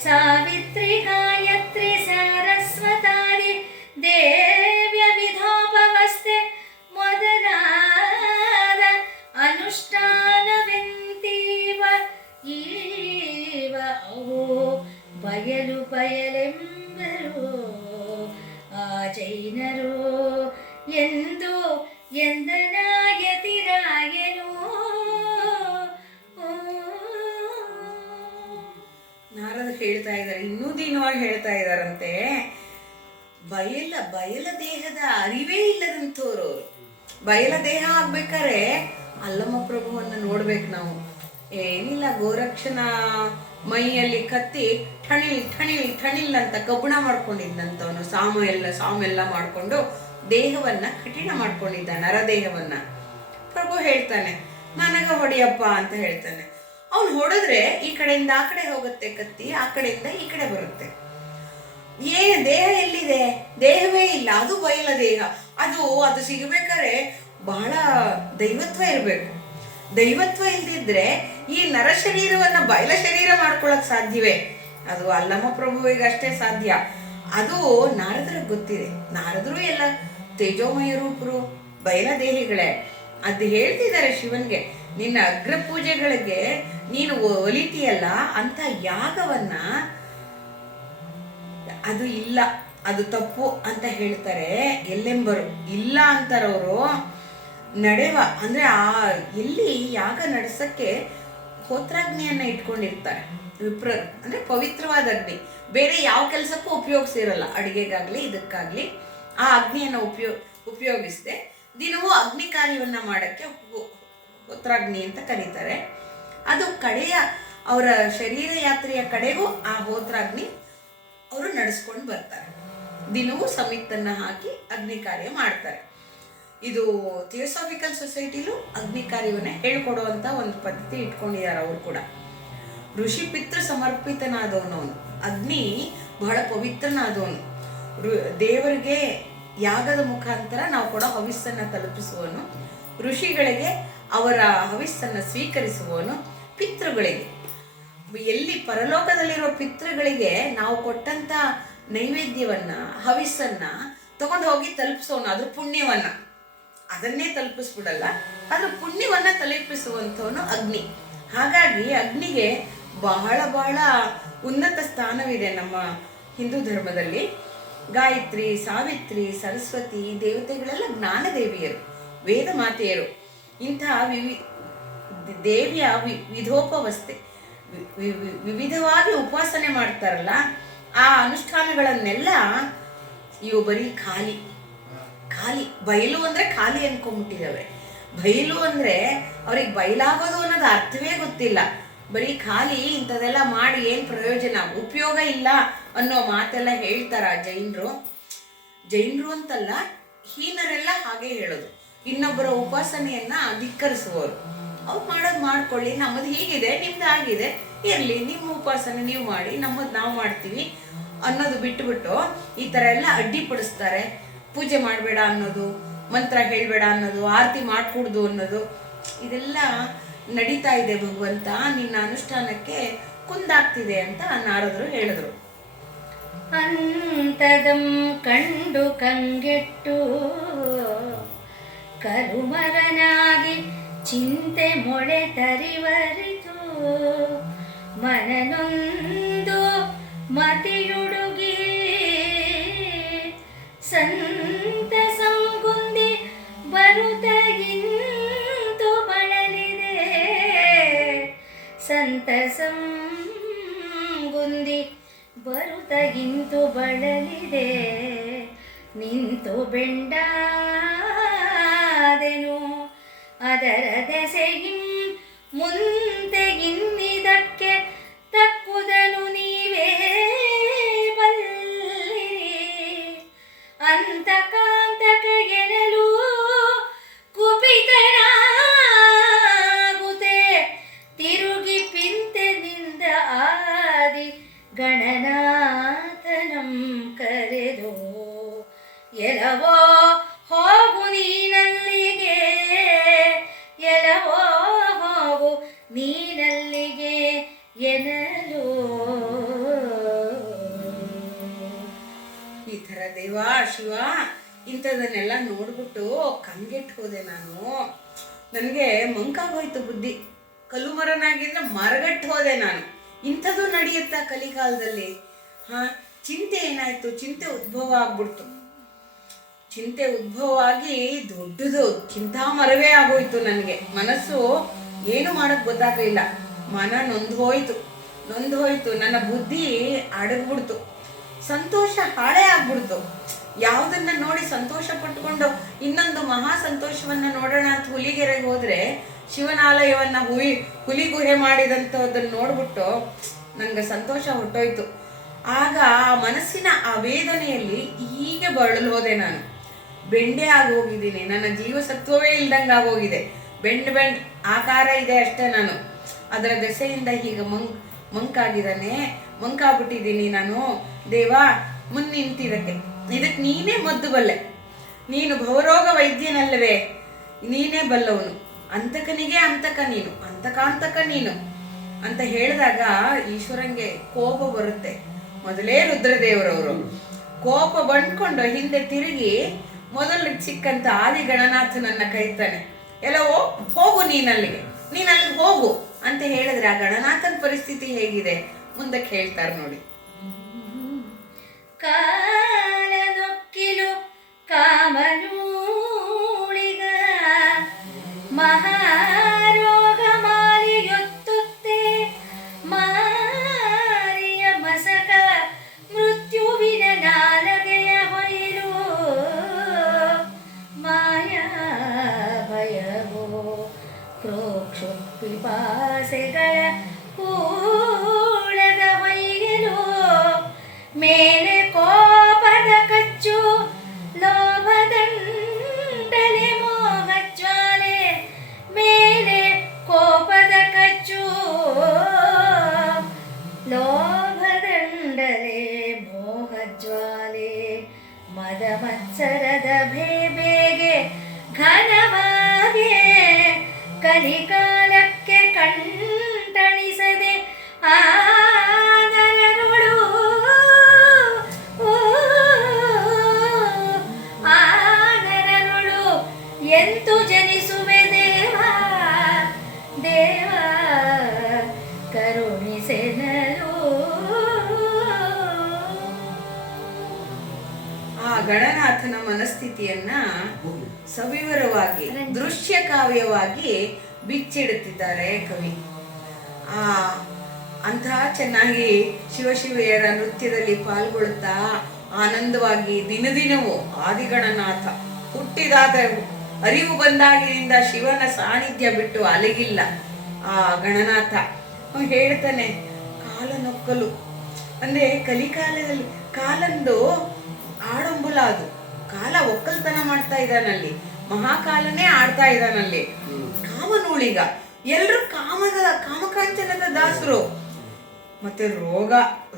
ಸಾವಿತ್ರಿ ಗಾಯತ್ರಿ ಸರಸ್ವತಾದಿ ದೇವ್ಯ ವಿಧೋಪವಸ್ತೆ ಮೊದಲಾದ ಅನುಷ್ಠಾನವೆಂತೀವ ಈವ ಅವು ಬಯಲು ಬಯಲೆಂಬರು ಆ ಜೈನರು ಎಂದು ಎಂದನಾಯತಿರಾಯನು. ನಾರದರು ಹೇಳ್ತಾ ಇದ್ದಾರೆ, ಇನ್ನೂ ದೀನವಾಗಿ ಹೇಳ್ತಾ ಇದ್ದಾರಂತೆ, ಬಯಲ ದೇಹದ ಅರಿವೇ ಇಲ್ಲದಂಥವ್ರು. ಬಯಲ ದೇಹ ಆಗ್ಬೇಕಾರೆ ಅಲ್ಲಮ್ಮ ಪ್ರಭುವನ್ನು ನೋಡ್ಬೇಕು ನಾವು. ಏನಿಲ್ಲ, ಗೋರಕ್ಷನ ಮೈಯಲ್ಲಿ ಕತ್ತಿ ಠಣಿಲ್ ಠಣಿಲ್ ಠಣಿಲ್ ಅಂತ ಕಬ್ಬಣ ಮಾಡ್ಕೊಂಡಿದ್ದಂಥವನು. ಸಾಮೆಲ್ಲ ಮಾಡಿಕೊಂಡು ದೇಹವನ್ನ ಕಠಿಣ ಮಾಡ್ಕೊಂಡಿದ್ದ, ನರದೇಹವನ್ನ. ಪ್ರಭು ಹೇಳ್ತಾನೆ, ನನಗ ಹೊಡಿಯಪ್ಪ ಅಂತ ಹೇಳ್ತಾನೆ. ಅವನು ಹೊಡೆದ್ರೆ ಈ ಕಡೆಯಿಂದ ಆ ಕಡೆ ಹೋಗುತ್ತೆ ಕತ್ತಿ, ಆ ಕಡೆಯಿಂದ ಈ ಕಡೆ ಬರುತ್ತೆ. ದೇಹ ಎಲ್ಲಿದೆ? ದೇಹವೇ ಇಲ್ಲ. ಅದು ಬಯಲ ದೇಹ. ಅದು ಸಿಗಬೇಕಾದ್ರೆ ಬಹಳ ದೈವತ್ವ ಇರಬೇಕು. ದೈವತ್ವ ಇಲ್ದಿದ್ರೆ ಈ ನರ ಶರೀರವನ್ನ ಬಯಲ ಶರೀರ ಮಾಡ್ಕೊಳಕ್ ಸಾಧ್ಯವೇ? ಅದು ಅಲ್ಲಮ್ಮ ಪ್ರಭುವಿಗೆ ಅಷ್ಟೇ ಸಾಧ್ಯ. ಅದು ನಾರದರಿಗೆ ಗೊತ್ತಿದೆ. ನಾರದರು ಎಲ್ಲ ತೇಜೋಮಯ ರೂಪರು, ಬಯಲ ದೇಹಿಗಳೇ. ಅದು ಹೇಳ್ತಿದ್ದಾರೆ ಶಿವನ್ಗೆ, ನಿನ್ನ ಅಗ್ರ ಪೂಜೆಗಳಿಗೆ ನೀನು ಒಲಿತೀಯಲ್ಲ ಅಂತ ಯಾಗವನ್ನ ಅದು ಇಲ್ಲ, ಅದು ತಪ್ಪು ಅಂತ ಹೇಳ್ತಾರೆ. ಎಲ್ಲೆಂಬರು ಇಲ್ಲ ಅಂತಾರವರು. ನಡೆವ ಅಂದ್ರೆ ಎಲ್ಲಿ ಯಾಗ ನಡೆಸಕ್ಕೆ ಹೋತ್ರಾಗ್ನಿಯನ್ನ ಇಟ್ಕೊಂಡಿರ್ತಾರೆ ವಿಪ್ರರು. ಅಂದ್ರೆ ಪವಿತ್ರವಾದ ಅಗ್ನಿ, ಬೇರೆ ಯಾವ ಕೆಲಸಕ್ಕೂ ಉಪಯೋಗಿಸಿರಲ್ಲ. ಅಡಿಗೆಗಾಗ್ಲಿ ಇದಕ್ಕಾಗ್ಲಿ ಆ ಅಗ್ನಿಯನ್ನ ಉಪಯೋಗಿಸದೆ ದಿನವೂ ಅಗ್ನಿ ಕಾರ್ಯವನ್ನ ಮಾಡಕ್ಕೆ ಹೋತ್ರಾಗ್ನಿ ಅಂತ ಕರೀತಾರೆ. ಅದು ಕಡೆಯ ಅವರ ಶರೀರ ಯಾತ್ರೆಯ ಕಡೆಗೂ ಆ ಹೋತ್ರಾಗ್ನಿ ಅವರು ನಡೆಸ್ಕೊಂಡು ಬರ್ತಾರೆ. ದಿನವೂ ಸಮಿತ್ತನ್ನ ಹಾಕಿ ಅಗ್ನಿ ಕಾರ್ಯ ಮಾಡ್ತಾರೆ. ಇದು ಥಿಯೋಸಾಫಿಕಲ್ ಸೊಸೈಟಿಲೂ ಅಗ್ನಿ ಕಾರ್ಯವನ್ನ ಹೇಳ್ಕೊಡುವಂತ ಒಂದು ಪದ್ಧತಿ ಇಟ್ಕೊಂಡಿದ್ದಾರೆ ಅವರು ಕೂಡ. ಋಷಿ ಪಿತೃ ಸಮರ್ಪಿತನಾದವನು ಅವನು. ಅಗ್ನಿ ಬಹಳ ಪವಿತ್ರನಾದವನು. ದೇವರಿಗೆ ಯಾಗದ ಮುಖಾಂತರ ನಾವು ಕೂಡ ಹವಿಸ್ಸನ್ನ ತಲುಪಿಸುವನು. ಋಷಿಗಳಿಗೆ ಅವರ ಹವಿಸ್ಸನ್ನ ಸ್ವೀಕರಿಸುವವನು. ಪಿತೃಗಳಿಗೆ, ಎಲ್ಲಿ ಪರಲೋಕದಲ್ಲಿರೋ ಪಿತೃಗಳಿಗೆ ನಾವು ಕೊಟ್ಟಂತ ನೈವೇದ್ಯವನ್ನ ಹವಿಸ್ಸನ್ನ ತಗೊಂಡು ಹೋಗಿ ತಲುಪಿಸೋನು. ಅದ್ರ ಪುಣ್ಯವನ್ನ ಅದನ್ನೇ ತಲುಪಿಸ್ಬಿಡಲ್ಲ, ಅದ್ರ ಪುಣ್ಯವನ್ನ ತಲುಪಿಸುವಂಥವನು ಅಗ್ನಿ. ಹಾಗಾಗಿ ಅಗ್ನಿಗೆ ಬಹಳ ಬಹಳ ಉನ್ನತ ಸ್ಥಾನವಿದೆ ನಮ್ಮ ಹಿಂದೂ ಧರ್ಮದಲ್ಲಿ. ಗಾಯತ್ರಿ, ಸಾವಿತ್ರಿ, ಸರಸ್ವತಿ ದೇವತೆಗಳೆಲ್ಲ ಜ್ಞಾನದೇವಿಯರು, ವೇದ ಮಾತೆಯರು. ಇಂತಹ ದೇವಿಯ ವಿಧೋಪವಸ್ಥೆ, ವಿವಿಧವಾಗಿ ಉಪಾಸನೆ ಮಾಡ್ತಾರಲ್ಲ, ಆ ಅನುಷ್ಠಾನಗಳನ್ನೆಲ್ಲ ಇವು ಬರೀ ಖಾಲಿ. ಬಯಲು ಅಂದ್ರೆ ಖಾಲಿ ಅನ್ಕೊಂಡ್ಬಿಟ್ಟಿದಾವೆ. ಬಯಲು ಅಂದ್ರೆ ಅವ್ರಿಗೆ ಬಯಲಾಗೋದು ಅನ್ನೋದು ಅರ್ಥವೇ ಗೊತ್ತಿಲ್ಲ. ಬರೀ ಖಾಲಿ, ಇಂಥದೆಲ್ಲ ಮಾಡಿ ಏನ್ ಪ್ರಯೋಜನ, ಉಪಯೋಗ ಇಲ್ಲ ಅನ್ನೋ ಮಾತೆಲ್ಲ ಹೇಳ್ತಾರ ಜೈನರು ಅಂತಲ್ಲ, ಹೀನರೆಲ್ಲ ಹಾಗೆ ಹೇಳೋದು. ಇನ್ನೊಬ್ಬರ ಉಪಾಸನೆಯನ್ನ ಧಿಕ್ಕರಿಸುವವರು. ಅವ್ರು ಮಾಡೋದು ಮಾಡ್ಕೊಳ್ಳಿ, ನಮ್ಮದು ಹೀಗಿದೆ, ನಿಮ್ದು ಆಗಿದೆ, ಇರ್ಲಿ, ನಿಮ್ಮ ಉಪಾಸನೆ ನೀವು ಮಾಡಿ, ನಮ್ಮದು ನಾವು ಮಾಡ್ತೀವಿ ಅನ್ನೋದು ಬಿಟ್ಟುಬಿಟ್ಟು ಈ ತರ ಎಲ್ಲ ಅಡ್ಡಿಪಡಿಸ್ತಾರೆ. ಪೂಜೆ ಮಾಡಬೇಡ ಅನ್ನೋದು, ಮಂತ್ರ ಹೇಳ್ಬೇಡ ಅನ್ನೋದು, ಆರತಿ ಮಾಡ್ಕೊಡ್ದು ಅನ್ನೋದು, ಇದೆಲ್ಲ ನಡೀತಾ ಇದೆ. ಭಗವಂತ ನಿನ್ನ ಅನುಷ್ಠಾನಕ್ಕೆ ಕುಂದಾಗ್ತಿದೆ ಅಂತ ನಾರದರು ಹೇಳಿದ್ರು. ಅಂತದಂ ಕಂಡು ಕಂಗೆಟ್ಟು ಕರುಮರನಾಗಿ ಚಿಂತೆ ಮೊಳೆ ತರಿವರಿತು ಮನನೊಂದು ಮತಿಯುಡುಗಿ ಸಂತ ಸಂಗುಂದಿ ಬರುತ್ತಗಿಂತು ಬಳಲಿದೆ ಸಂತ ಸಂಗುಂದಿ ಬರುತ್ತಗಿಂತು ಬಳಲಿದೆ ನಿಂತು ಬೆಂಡಾದೆನು ಅದರ ದೆಸೆಗಿಂ ಮುಂತೆಗಿನ್ನಿದಕ್ಕೆ ತಕ್ಕುದನು ನೀವೇ ಬಲ್ಲಿರಿ ಅಂತಕಾಂತಕ ಎನಲು ಕುಪಿತನಾಗುತೆ ತಿರುಗಿ ಪಿಂತೆನಿಂದ ಆದಿ ಗಣನಾಥನಂ ಕರೆದು ಎಲವೋ ಹೋಗು ನೀನಲ್ಲಿಗೆ ದೇವಾ ಶಿವ ಇಂಥದನ್ನೆಲ್ಲ ನೋಡ್ಬಿಟ್ಟು ಕಂಗೆಟ್ಟು ಹೋದೆ ನಾನು. ನನಗೆ ಮಂಕಾಗೋಯ್ತು ಬುದ್ಧಿ. ಕಲ್ಲುಮರನಾಗಿದ್ರೆ ಮರಗಟ್ಟು ಹೋದೆ ನಾನು. ಇಂಥದ್ದು ನಡೆಯುತ್ತಾ ಕಲಿಕಾಲದಲ್ಲಿ? ಚಿಂತೆ ಏನಾಯ್ತು? ಚಿಂತೆ ಉದ್ಭವ ಆಗ್ಬಿಡ್ತು. ಚಿಂತೆ ಉದ್ಭವ ಆಗಿ ದೊಡ್ಡದು ಚಿಂತಾಮರವೇ ಆಗೋಯ್ತು. ನನಗೆ ಮನಸ್ಸು ಏನು ಮಾಡಕ್ ಗೊತ್ತಾಗಲಿಲ್ಲ. ಮನ ನೊಂದು ಹೋಯ್ತು. ನನ್ನ ಬುದ್ಧಿ ಅಡಗ್ಬಿಡ್ತು. ಸಂತೋಷ ಹಾಳೇ ಆಗ್ಬಿಡ್ತು. ಯಾವುದನ್ನ ನೋಡಿ ಸಂತೋಷ ಪಟ್ಕೊಂಡು ಇನ್ನೊಂದು ಮಹಾ ಸಂತೋಷವನ್ನ ನೋಡೋಣ ಅಂತ ಹುಲಿಗೆರೆಗೆ ಹೋದ್ರೆ ಶಿವನಾಲಯವನ್ನ ಹುಲಿ ಗುಹೆ ಮಾಡಿದಂಥದ್ದನ್ನು ನೋಡ್ಬಿಟ್ಟು ನನಗೆ ಸಂತೋಷ ಹೊಟ್ಟೋಯ್ತು. ಆಗ ಆ ಮನಸ್ಸಿನ ಆ ವೇದನೆಯಲ್ಲಿ ಹೀಗೆ ಬಳಲು ಹೋದೆ ನಾನು. ಬೆಂಡೆ ಆಗೋಗಿದ್ದೀನಿ. ನನ್ನ ಜೀವಸತ್ವವೇ ಇಲ್ದಂಗೆ ಆಗೋಗಿದೆ. ಬೆಂಡ್ ಆಕಾರ ಇದೆ ಅಷ್ಟೇ. ನಾನು ಅದರ ದೆಸೆಯಿಂದ ಹೀಗೆ ಮಂಕಾಗ್ಬಿಟ್ಟಿದ್ದೀನಿ ನಾನು. ದೇವಾ ಮುನ್ನಿಂತಿರಕ್ಕೆ ಇದಕ್ಕೆ ನೀನೇ ಮದ್ದು ಬಲ್ಲೆ. ನೀನು ಭವರೋಗ ವೈದ್ಯನಲ್ಲವೇ? ನೀನೇ ಬಲ್ಲವನು. ಅಂತಕನಿಗೆ ಅಂತಕ ನೀನು, ಅಂತಕಾಂತಕ ನೀನು ಅಂತ ಹೇಳಿದಾಗ ಈಶ್ವರಂಗೆ ಕೋಪ ಬರುತ್ತೆ. ಮೊದಲೇ ರುದ್ರದೇವರವರು ಕೋಪ ಬಂಡ್ಕೊಂಡು ಹಿಂದೆ ತಿರುಗಿ ಮೊದಲು ಸಿಕ್ಕಂತ ಆದಿಗಣನಾಥನನ್ನ ಕರೀತಾನೆ. ಎಲ್ಲವೋ ಹೋಗು ನೀನಲ್ಲಿಗೆ ಹೋಗು ಅಂತ ಹೇಳಿದ್ರೆ ಆ ಗಣನಾಥನ ಪರಿಸ್ಥಿತಿ ಹೇಗಿದೆ ಮುಂದಕ್ಕೆ ಹೇಳ್ತಾರೆ ನೋಡಿ. ಕಾಲನೊಕ್ಕಿಲು ಕಾಮನೂಳಿಗ ಮಹಾರೋಗ ಮಾರಿಯೊತ್ತುತ್ತೆ ಮಾರಿಯ ಮಸಕ ಮೃತ್ಯುವಿನ ನಾಲಗೆಯ ಹೊಯ್ರು ಮಾಯಾ ಭಯವೋ ಕ್ರೋಕ್ಷು ಪಿಪಾಸೆಗಳ ಕೂಳದ ಹೊಯ್ಯಲು ಮೇಲೆ ಕೋಪದ ಕಚ್ಚು ಲೋಭದಂಡಲೆ ಮೋಹಜ್ವಾಲೆ ಮೇಲೆ ಕೋಪದ ಕಚ್ಚು ಲೋಭದಂಡಲೆ ಮೋಹಜ್ವಾಲೆ ಮದ ಮತ್ಸರದ ಬೇಗೆ ಘನವಾಗೆ ಕಲಿಕಾಲಕ್ಕೆ ಕಂಟಣಿಸದೆ ಆದರರುಳು ಎಂತು ಜನಿಸುವೆ ದೇವಾ ದೇವಾ ಕರುಣಿಸೆನಲು. ಆ ಗಣನಾಥನ ಮನಸ್ಥಿತಿಯನ್ನ ಸವಿವರವಾಗಿ ದೃಶ್ಯ ಕಾವ್ಯವಾಗಿ ಬಿಚ್ಚಿಡುತ್ತಿದ್ದಾರೆ ಕವಿ. ಅಂತಹ ಚೆನ್ನಾಗಿ ಶಿವಶಿವೆಯರ ನೃತ್ಯದಲ್ಲಿ ಪಾಲ್ಗೊಳ್ಳುತ್ತಾ ಆನಂದವಾಗಿ ದಿನದಿನವೂ ಆದಿಗಣನಾಥ ಹುಟ್ಟಿದಾದ ಅರಿವು ಬಂದಾಗಿನಿಂದ ಶಿವನ ಸಾನ್ನಿಧ್ಯ ಬಿಟ್ಟು ಅಲಗಿಲ್ಲ ಆ ಗಣನಾಥ. ಹೇಳ್ತಾನೆ ಕಾಲನೊಕ್ಕಲು ಅಂದ್ರೆ ಕಲಿಕಾಲದಲ್ಲಿ ಕಾಲಂದು ಆಡಂಬುಲ, ಅದು ಕಾಲ ಒಕ್ಕಲ್ತನ ಮಾಡ್ತಾ ಇದ್ದಾನಲ್ಲಿ. ಮಹಾಕಾಲನೇ ಆಡ್ತಾ ಇದ್ದಾನಲ್ಲಿ. ಕಾಮನೂಳಿಗ ಎಲ್ರು ಕಾಮಕಾಂಚನದ ದಾಸರು. ಮತ್ತೆ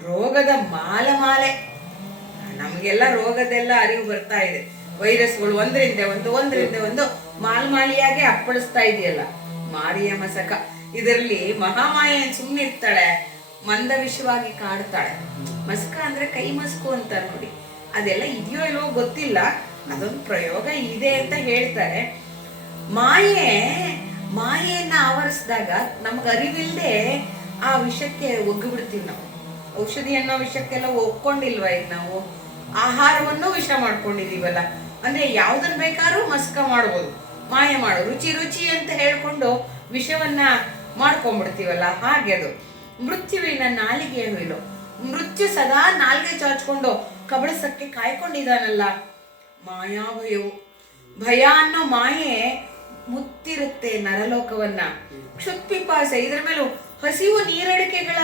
ರೋಗದ ಮಾಲೆ ನಮ್ಗೆಲ್ಲ ರೋಗದೆಲ್ಲ ಅರಿವು ಬರ್ತಾ ಇದೆ. ವೈರಸ್ಗಳು ಒಂದರಿಂದ ಒಂದು ಮಾಲ್ಮಾಲಿಯಾಗೆ ಅಪ್ಪಳಿಸ್ತಾ ಇದೆಯಲ್ಲ. ಮಾರಿಯ ಮಸಕ ಇದರಲ್ಲಿ ಮಹಾಮಾಯ ಸುಮ್ಮನಿರ್ತಾಳೆ, ಮಂದ ವಿಷವಾಗಿ ಕಾಡ್ತಾಳೆ. ಮಸಕ ಅಂದ್ರೆ ಕೈ ಮಸ್ಕು ಅಂತ ನೋಡಿ. ಅದೆಲ್ಲ ಇದೆಯೋ ಇಲ್ವೋ ಗೊತ್ತಿಲ್ಲ, ಅದೊಂದು ಪ್ರಯೋಗ ಇದೆ ಅಂತ ಹೇಳ್ತಾರೆ. ಮಾಯೆಯನ್ನ ಆವರಿಸಿದಾಗ ನಮ್ಗೆ ಅರಿವಿಲ್ಲದೆ ಆ ವಿಷಕ್ಕೆ ಒಗ್ಗಿಬಿಡ್ತೀವಿ ನಾವು. ಔಷಧಿ ಅನ್ನೋ ವಿಷಕ್ಕೆಲ್ಲ ಒಪ್ಕೊಂಡಿಲ್ವ ಈಗ ನಾವು? ಆಹಾರವನ್ನು ವಿಷ ಮಾಡ್ಕೊಂಡಿದೀವಲ್ಲ. ಅಂದ್ರೆ ಯಾವ್ದನ್ ಬೇಕಾದ್ರೂ ಮಸ್ಕ ಮಾಡ್ಬೋದು, ಮಾಯ ಮಾಡು, ರುಚಿ ಅಂತ ಹೇಳ್ಕೊಂಡು ವಿಷವನ್ನ ಮಾಡ್ಕೊಂಡ್ಬಿಡ್ತೀವಲ್ಲ. ಹಾಗೆ ಅದು ಮೃತ್ಯುವಿನ ನಾಲಿಗೆ ಹೊಯ್ಲು. ಮೃತ್ಯು ಸದಾ ನಾಲ್ಗೆ ಚಾಚ್ಕೊಂಡು ಕಬಳಸಕ್ಕೆ ಕಾಯ್ಕೊಂಡಿದ್ದಾನಲ್ಲ. ಮಾಯಾಭಯವು, ಭಯ ಅನ್ನೋ ಮಾಯೆ ಮುತ್ತಿರುತ್ತೆ ನರಲೋಕವನ್ನ. ಕ್ಷುತ್ಪಿಪಾಸೆ ಇದ್ರ ಮೇಲೂ ಹಸಿವು ನೀರಡಿಕೆಗಳ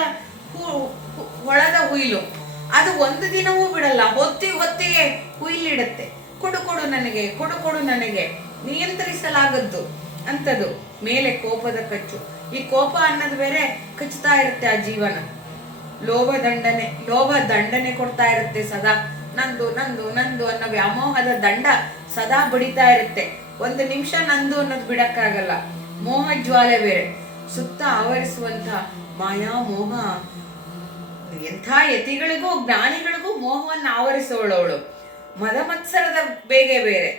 ಹೊಳದ ಹುಯ್ಲು. ಅದು ಒಂದು ದಿನವೂ ಬಿಡಲ್ಲ, ಹೊತ್ತಿಗೆ ಹುಯ್ಲಿಡುತ್ತೆ. ಕೊಡು ನನಗೆ ನಿಯಂತ್ರಿಸಲಾಗದ್ದು ಅಂತದು. ಮೇಲೆ ಕೋಪದ ಕಚ್ಚು. ಈ ಕೋಪ ಅನ್ನೋದು ಬೇರೆ ಕಚ್ಚುತ್ತಾ ಇರುತ್ತೆ ಆ ಜೀವನ. ಲೋಭ ದಂಡನೆ ಕೊಡ್ತಾ ಇರುತ್ತೆ ಸದಾ. ನಂದು ಅನ್ನೋ ವ್ಯಾಮೋಹದ ದಂಡ ಸದಾ ಬಡಿತಾ ಇರುತ್ತೆ. ಒಂದು ನಿಮಿಷ ನಂದು ಅನ್ನೋದು ಬಿಡಕ್ಕಾಗಲ್ಲ. ಮೋಹ ಜ್ವಾಲೆ ಬೇರೆ ಸುತ್ತ ಆವರಿಸುವಂತ ಮಾಯಾ ಮೋಹ. ಎಂಥ ಯತಿಗಳಿಗೂ ಜ್ಞಾನಿಗಳಿಗೂ ಮೋಹವನ್ನು ಆವರಿಸೋಳವಳು. ಮದ ಮತ್ಸರದ ಬೇಗೆ ಬೇರೆ.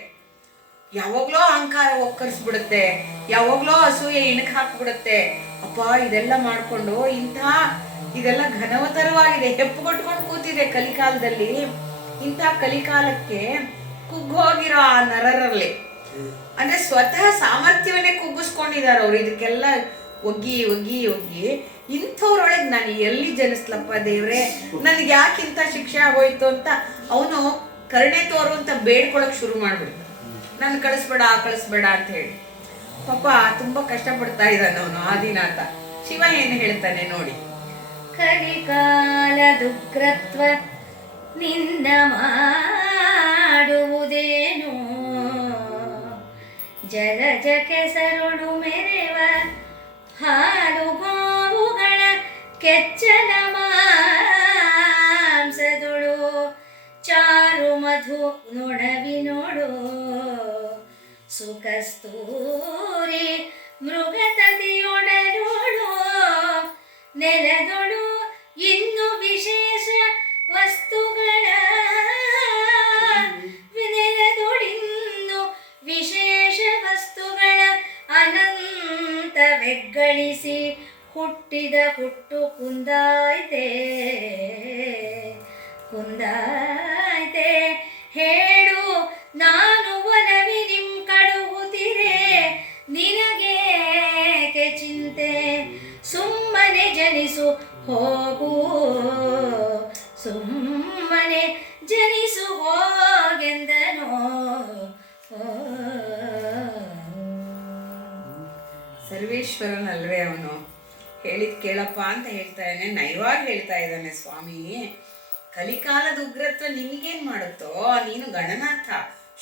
ಯಾವಾಗ್ಲೋ ಅಹಂಕಾರ ಒಕ್ಕರ್ಸ್ಬಿಡುತ್ತೆ, ಯಾವಾಗ್ಲೋ ಅಸೂಯೆ ಇಣಕ್ ಹಾಕ್ಬಿಡುತ್ತೆ. ಅಪ್ಪ ಇದೆಲ್ಲ ಮಾಡ್ಕೊಂಡು ಇದೆಲ್ಲ ಘನವತರವಾಗಿದೆ, ಹೆಪ್ಪುಗೊಟ್ಕೊಂಡು ಕೂತಿದೆ ಕಲಿಕಾಲದಲ್ಲಿ. ಇಂಥ ಕಲಿಕಾಲಕ್ಕೆ ಕುಗ್ಗೋಗಿರೋ ಆ ನರರಲ್ಲಿ ಅಂದ್ರೆ ಸ್ವತಃ ಸಾಮರ್ಥ್ಯವನ್ನೇ ಕುಗ್ಗಿಸ್ಕೊಂಡಿದ್ದಾರೆ ಅವ್ರು. ಇದಕ್ಕೆಲ್ಲ ಒಗ್ಗಿ ಒಗ್ಗಿ ಒಗ್ಗಿ ಇಂಥವ್ರೊಳಗೆ ನಾನು ಎಲ್ಲಿ ಜನಿಸ್ಲಪ್ಪ ದೇವ್ರೆ, ನನಗೆ ಯಾಕಿಂತ ಶಿಕ್ಷೆ ಆಗೋಯ್ತು ಅಂತ ಅವನು ಕರುಣೆ ತೋರು ಅಂತ ಬೇಡ್ಕೊಳಕ್ ಶುರು ಮಾಡ್ಬಿಡ್ತ. ನಾನು ಕಳಿಸ್ಬೇಡ ಅಂತ ಹೇಳಿ. ಪಾಪ ತುಂಬಾ ಕಷ್ಟಪಡ್ತಾ ಇದ್ದಾನ ಅವನು ಆದಿನಾಥ. ಶಿವ ಏನು ಹೇಳ್ತಾನೆ ನೋಡಿ. ಕಲಿಕಾಲದುಗ್ರತ್ವ ನಿನ್ನ ಮಾಡುವುದೇನು, ಜಲಜ ಕೆಸರುಳು ಮೆರೆವ ಹಾಲು ಗೋವುಗಳ ಕೆಚ್ಚಲ ಮಾಂಸದೊಳು ಚಾರು ಮಧು ನೊಡವಿನೋಡು ಸುಖಸ್ತೂರಿ ಮೃಗತತಿಯೊಡಲೋಡು ನೆಲದೊಳು ಇನ್ನು ವಿಶೇಷ ವಸ್ತುಗಳ ನೆಲದೊಳಿನ್ನು ವಿಶೇಷ ವಸ್ತುಗಳ ಅನಂತವೆಗ್ಗಳಿಸಿ ಹುಟ್ಟಿದ ಹುಟ್ಟು ಕುಂದಾಯ್ತೆ ಹೇಳು ನಾನು ಒಲವಿ ನಿಮ್ ಕಳುಹುತ್ತಿರೆ ನಿನಗೇಕೆ ಚಿಂತೆ, ಸುಮ್ಮನೆ ಜನಿಸು ಹೋಗು ಸುಮ್ಮನೆ ಜನಿಸು ಹೋಗೆಂದನೋ. ಸರ್ವೇಶ್ವರನಲ್ವೇ ಅವನು, ಹೇಳಿದ್ ಕೇಳಪ್ಪ ಅಂತ ಹೇಳ್ತಾ ಇದ್ದಾನೆ. ನಯವಾಗಿ ಹೇಳ್ತಾ ಇದ್ದಾನೆ ಸ್ವಾಮಿ. ಕಲಿಕಾಲದ ಉಗ್ರತ್ವ ನಿನಗೇನ್ ಮಾಡುತ್ತೋ, ನೀನು ಗಣನಾಥ,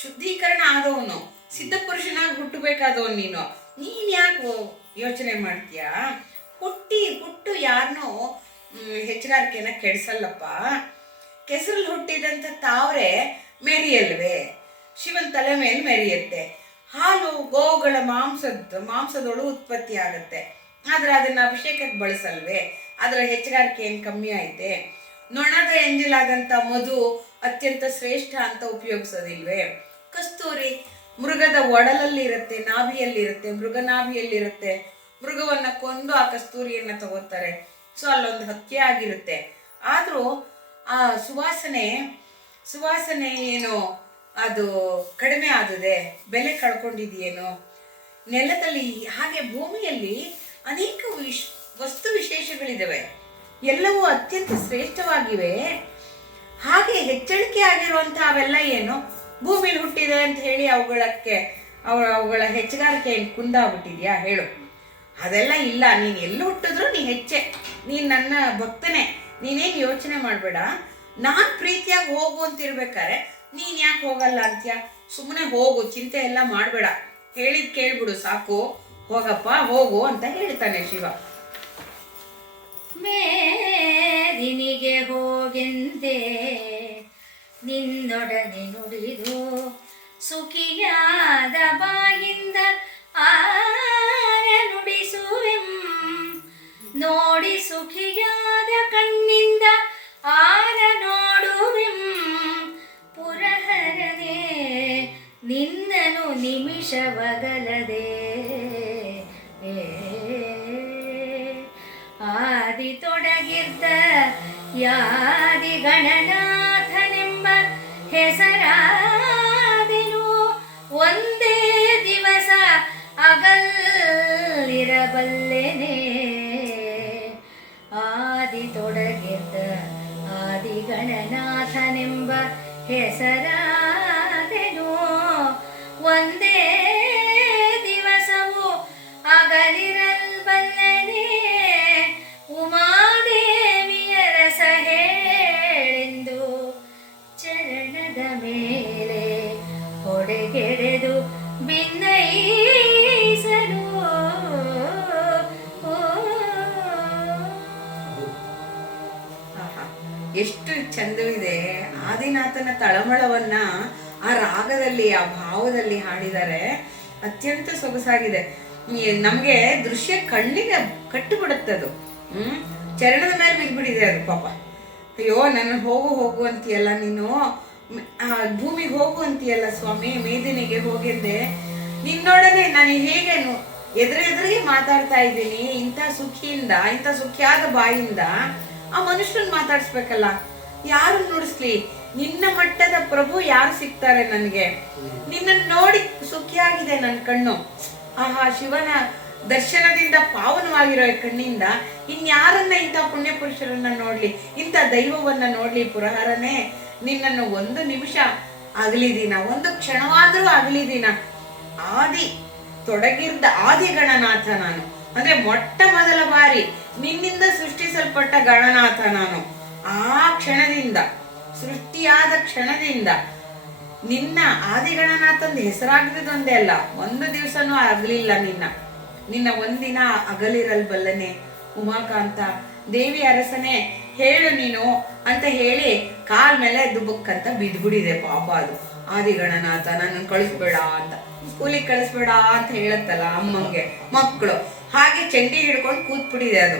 ಶುದ್ಧೀಕರಣ ಆದವನು, ಸಿದ್ಧ ಪುರುಷನಾಗಿ ಹುಟ್ಟಬೇಕಾದವನು. ನೀನ್ ಯಾಕೆ ಯೋಚನೆ ಮಾಡ್ತೀಯಾ? ಹುಟ್ಟು ಯಾರನ್ನೋ ಹೆಚ್ಚುಗಾರಿಕೆನ ಕೆಡಿಸಲ್ಲಪ್ಪ. ಕೆಸರಲ್ಲಿ ಹುಟ್ಟಿದಂಥ ತಾವ್ರೆ ಮೆರಿಯಲ್ವೇ, ಶಿವನ್ ತಲೆ ಮೇಲೆ ಮೆರೆಯುತ್ತೆ. ಹಾಲು ಗೋವುಗಳ ಮಾಂಸದೊಳು ಉತ್ಪತ್ತಿ ಆಗುತ್ತೆ, ಆದ್ರೆ ಅದನ್ನ ಅಭಿಷೇಕಕ್ಕೆ ಬಳಸಲ್ವೇ? ಅದರ ಹೆಚ್ಚುಗಾರಿಕೆ ಏನು ಕಮ್ಮಿ ಐತೆ? ನೊಣದ ಎಂಜಲಾದಂಥ ಮಧು ಅತ್ಯಂತ ಶ್ರೇಷ್ಠ ಅಂತ ಉಪಯೋಗಿಸೋದಿಲ್ವೇ? ಕಸ್ತೂರಿ ಮೃಗದ ಒಡಲಲ್ಲಿರುತ್ತೆ, ನಾಭಿಯಲ್ಲಿರುತ್ತೆ, ಮೃಗನಾಭಿಯಲ್ಲಿರುತ್ತೆ. ಮೃಗವನ್ನ ಕೊಂದು ಆ ಕಸ್ತೂರಿಯನ್ನ ತಗೋತಾರೆ. ಸೊ ಅಲ್ಲೊಂದು ಹತ್ಯೆ ಆಗಿರುತ್ತೆ. ಆದ್ರೂ ಆ ಸುವಾಸನೆ ಏನು ಅದು ಕಡಿಮೆ ಆದದೆ, ಬೆಲೆ ಕಳ್ಕೊಂಡಿದೆಯೇನೋ. ನೆಲದಲ್ಲಿ ಹಾಗೆ ಭೂಮಿಯಲ್ಲಿ ಅನೇಕ ವಸ್ತು ವಿಶೇಷಗಳಿದ್ದಾವೆ, ಎಲ್ಲವೂ ಅತ್ಯಂತ ಶ್ರೇಷ್ಠವಾಗಿವೆ. ಹಾಗೆ ಹೆಚ್ಚಳಿಕೆ ಆಗಿರುವಂತಹ ಅವೆಲ್ಲ ಏನು ಭೂಮಿಲಿ ಹುಟ್ಟಿದೆ ಅಂತ ಹೇಳಿ ಅವುಗಳ ಹೆಚ್ಚುಗಾರಿಕೆ ಏನು ಕುಂದಾಗ್ಬಿಟ್ಟಿದ್ಯಾ ಹೇಳು? ಅದೆಲ್ಲ ಇಲ್ಲ. ನೀನು ಎಲ್ಲಿ ಹುಟ್ಟಿದ್ರು ನೀ ಹೆಚ್ಚೆ, ನೀನು ನನ್ನ ಭಕ್ತನೇ, ನೀನೇನು ಯೋಚನೆ ಮಾಡಬೇಡ. ನಾನು ಪ್ರೀತಿಯಾಗಿ ಹೋಗು ಅಂತಿರ್ಬೇಕಾರೆ ನೀನು ಯಾಕೆ ಹೋಗಲ್ಲ ಅಂತ್ಯ? ಸುಮ್ಮನೆ ಹೋಗು, ಚಿಂತೆ ಎಲ್ಲ ಮಾಡಬೇಡ, ಹೇಳಿದ್ ಕೇಳ್ಬಿಡು ಸಾಕು, ಹೋಗಪ್ಪ ಹೋಗು ಅಂತ ಹೇಳ್ತಾನೆ ಶಿವ. ಮೇದಿನಿಗೆ ಹೋಗೆಂದೆ ನಿನ್ನೊಡನೆ ನುಡಿದು ಸುಖಿಯಾದ ಬಾಯಿಂದ ಆರ ನುಡಿಸುವೆಂ, ನೋಡಿ ಸುಖಿಯಾದ ಕಣ್ಣಿಂದ ಆರ ನೋಡುವೆಂ, ಪುರಹರನೆ ನಿನ್ನನು ನಿಮಿಷವಗಲದೆ ಆದಿ ತೊಡಗಿದ್ದ ಯಾದಿ ಗಣನಾಥನೆಂಬ ಹೆಸರಾದೆನು, ಒಂದೇ ದಿವಸ ಅಗಲಿರಬಲ್ಲೆನೆ. ಆದಿ ತೊಡಗಿದ್ದ ಆದಿ ಗಣನಾಥನೆಂಬ ಹೆಸರಾದೆನು, ಒಂದೇ ದಿವಸವು ಅಗಲಿರಲ್ಬಲ್ಲೆನೆ. ಉಮಾದೇವಿಯ ರಸ ಹೇಳೆಂದು ಚರಣದ ಮೇಲೆ ಹೊಡೆಗೆಡೆದು ಭಿನ್ನೈಸಲು. ಎಷ್ಟು ಚಂದವಿದೆ ಆದಿನಾಥನ ತಳಮಳವನ್ನ ಆ ರಾಗದಲ್ಲಿ ಆ ಭಾವದಲ್ಲಿ ಹಾಡಿದ್ದಾರೆ. ಅತ್ಯಂತ ಸೊಗಸಾಗಿದೆ. ನಮ್ಗೆ ದೃಶ್ಯ ಕಣ್ಣಿಗೆ ಕಟ್ಟಿಬಿಡುತ್ತದು. ಚರಣದ ಮೇಲೆ ಬಿದ್ಬಿಟ್ಟಿದೆ ಅದು ಪಾಪ. ಅಯ್ಯೋ ನನ್ನ ಹೋಗು ಅಂತೀಯಲ್ಲ ನೀನು, ಭೂಮಿಗೆ ಹೋಗು ಅಂತೀಯಲ್ಲ ಸ್ವಾಮಿ, ಮೇದಿನಿಗೆ ಹೋಗಿದ್ದೆ. ನಿನ್ನೊಡನೆ ನಾನು ಹೇಗೆ ಎದುರಿಗೆ ಮಾತಾಡ್ತಾ ಇದ್ದೀನಿ, ಇಂಥ ಸುಖಿಯಿಂದ, ಇಂಥ ಸುಖಿಯಾದ ಬಾಯಿಂದ ಆ ಮನುಷ್ಯನ್ ಮಾತಾಡ್ಸ್ಬೇಕಲ್ಲ. ಯಾರು ನುಡಿಸ್ಲಿ? ನಿನ್ನ ಮಟ್ಟದ ಪ್ರಭು ಯಾರು ಸಿಗ್ತಾರೆ ನನಗೆ? ನಿನ್ನ ನೋಡಿ ಸುಖಿಯಾಗಿದೆ ನನ್ನ ಕಣ್ಣು. ಆಹಾ, ಶಿವನ ದರ್ಶನದಿಂದ ಪಾವನವಾಗಿರೋ ಕಣ್ಣಿಂದ ಇನ್ಯಾರನ್ನ ಇಂಥ ಪುಣ್ಯ ಪುರುಷರನ್ನ ನೋಡ್ಲಿ, ಇಂಥ ದೈವವನ್ನ ನೋಡ್ಲಿ ಪುರಹರನೇ. ನಿನ್ನನ್ನು ಒಂದು ನಿಮಿಷ ಆಗಲಿ ದಿನ, ಒಂದು ಕ್ಷಣವಾದರೂ ಆಗಲಿ ದಿನ ತೊಡಗಿರ್ದ ಆದಿ ಗಣನಾಥ ನಾನು. ಅಂದ್ರೆ ಮೊಟ್ಟ ಮೊದಲ ಬಾರಿ ನಿನ್ನಿಂದ ಸೃಷ್ಟಿಸಲ್ಪಟ್ಟ ಗಣನಾಥ ನಾನು. ಆ ಕ್ಷಣದಿಂದ, ಸೃಷ್ಟಿಯಾದ ಕ್ಷಣದಿಂದ ನಿನ್ನ ಆದಿಗಣನಾಥಂದು ಹೆಸರಾಗದೊಂದೇ ಅಲ್ಲ, ಒಂದು ದಿವಸನೂ ಆಗಲಿಲ್ಲ ನಿನ್ನ ಒಂದಿನ ಅಗಲಿರಲ್ಬಲ್ಲನೆ ಉಮಾಕಾಂತ. ದೇವಿ ಅರಸನೇ ಹೇಳು ನೀನು ಅಂತ ಹೇಳಿ ಕಾಲ್ ಮೇಲೆ ದುಬುಕ್ಕಂತ ಬಿದ್ಬಿಡಿದೆ ಪಾಪ ಅದು. ಆದಿಗಣನಾಥ ನನ್ನನ್ನು ಕಳಿಸ್ಬೇಡ ಅಂತ, ಸ್ಕೂಲಿಗೆ ಕಳಿಸ್ಬೇಡ ಅಂತ ಹೇಳತ್ತಲ್ಲ ಅಮ್ಮಂಗೆ ಮಕ್ಕಳು, ಹಾಗೆ ಚಂಡಿ ಹಿಡ್ಕೊಂಡು ಕೂತ್ಬಿಟ್ಟಿದೆ ಅದು.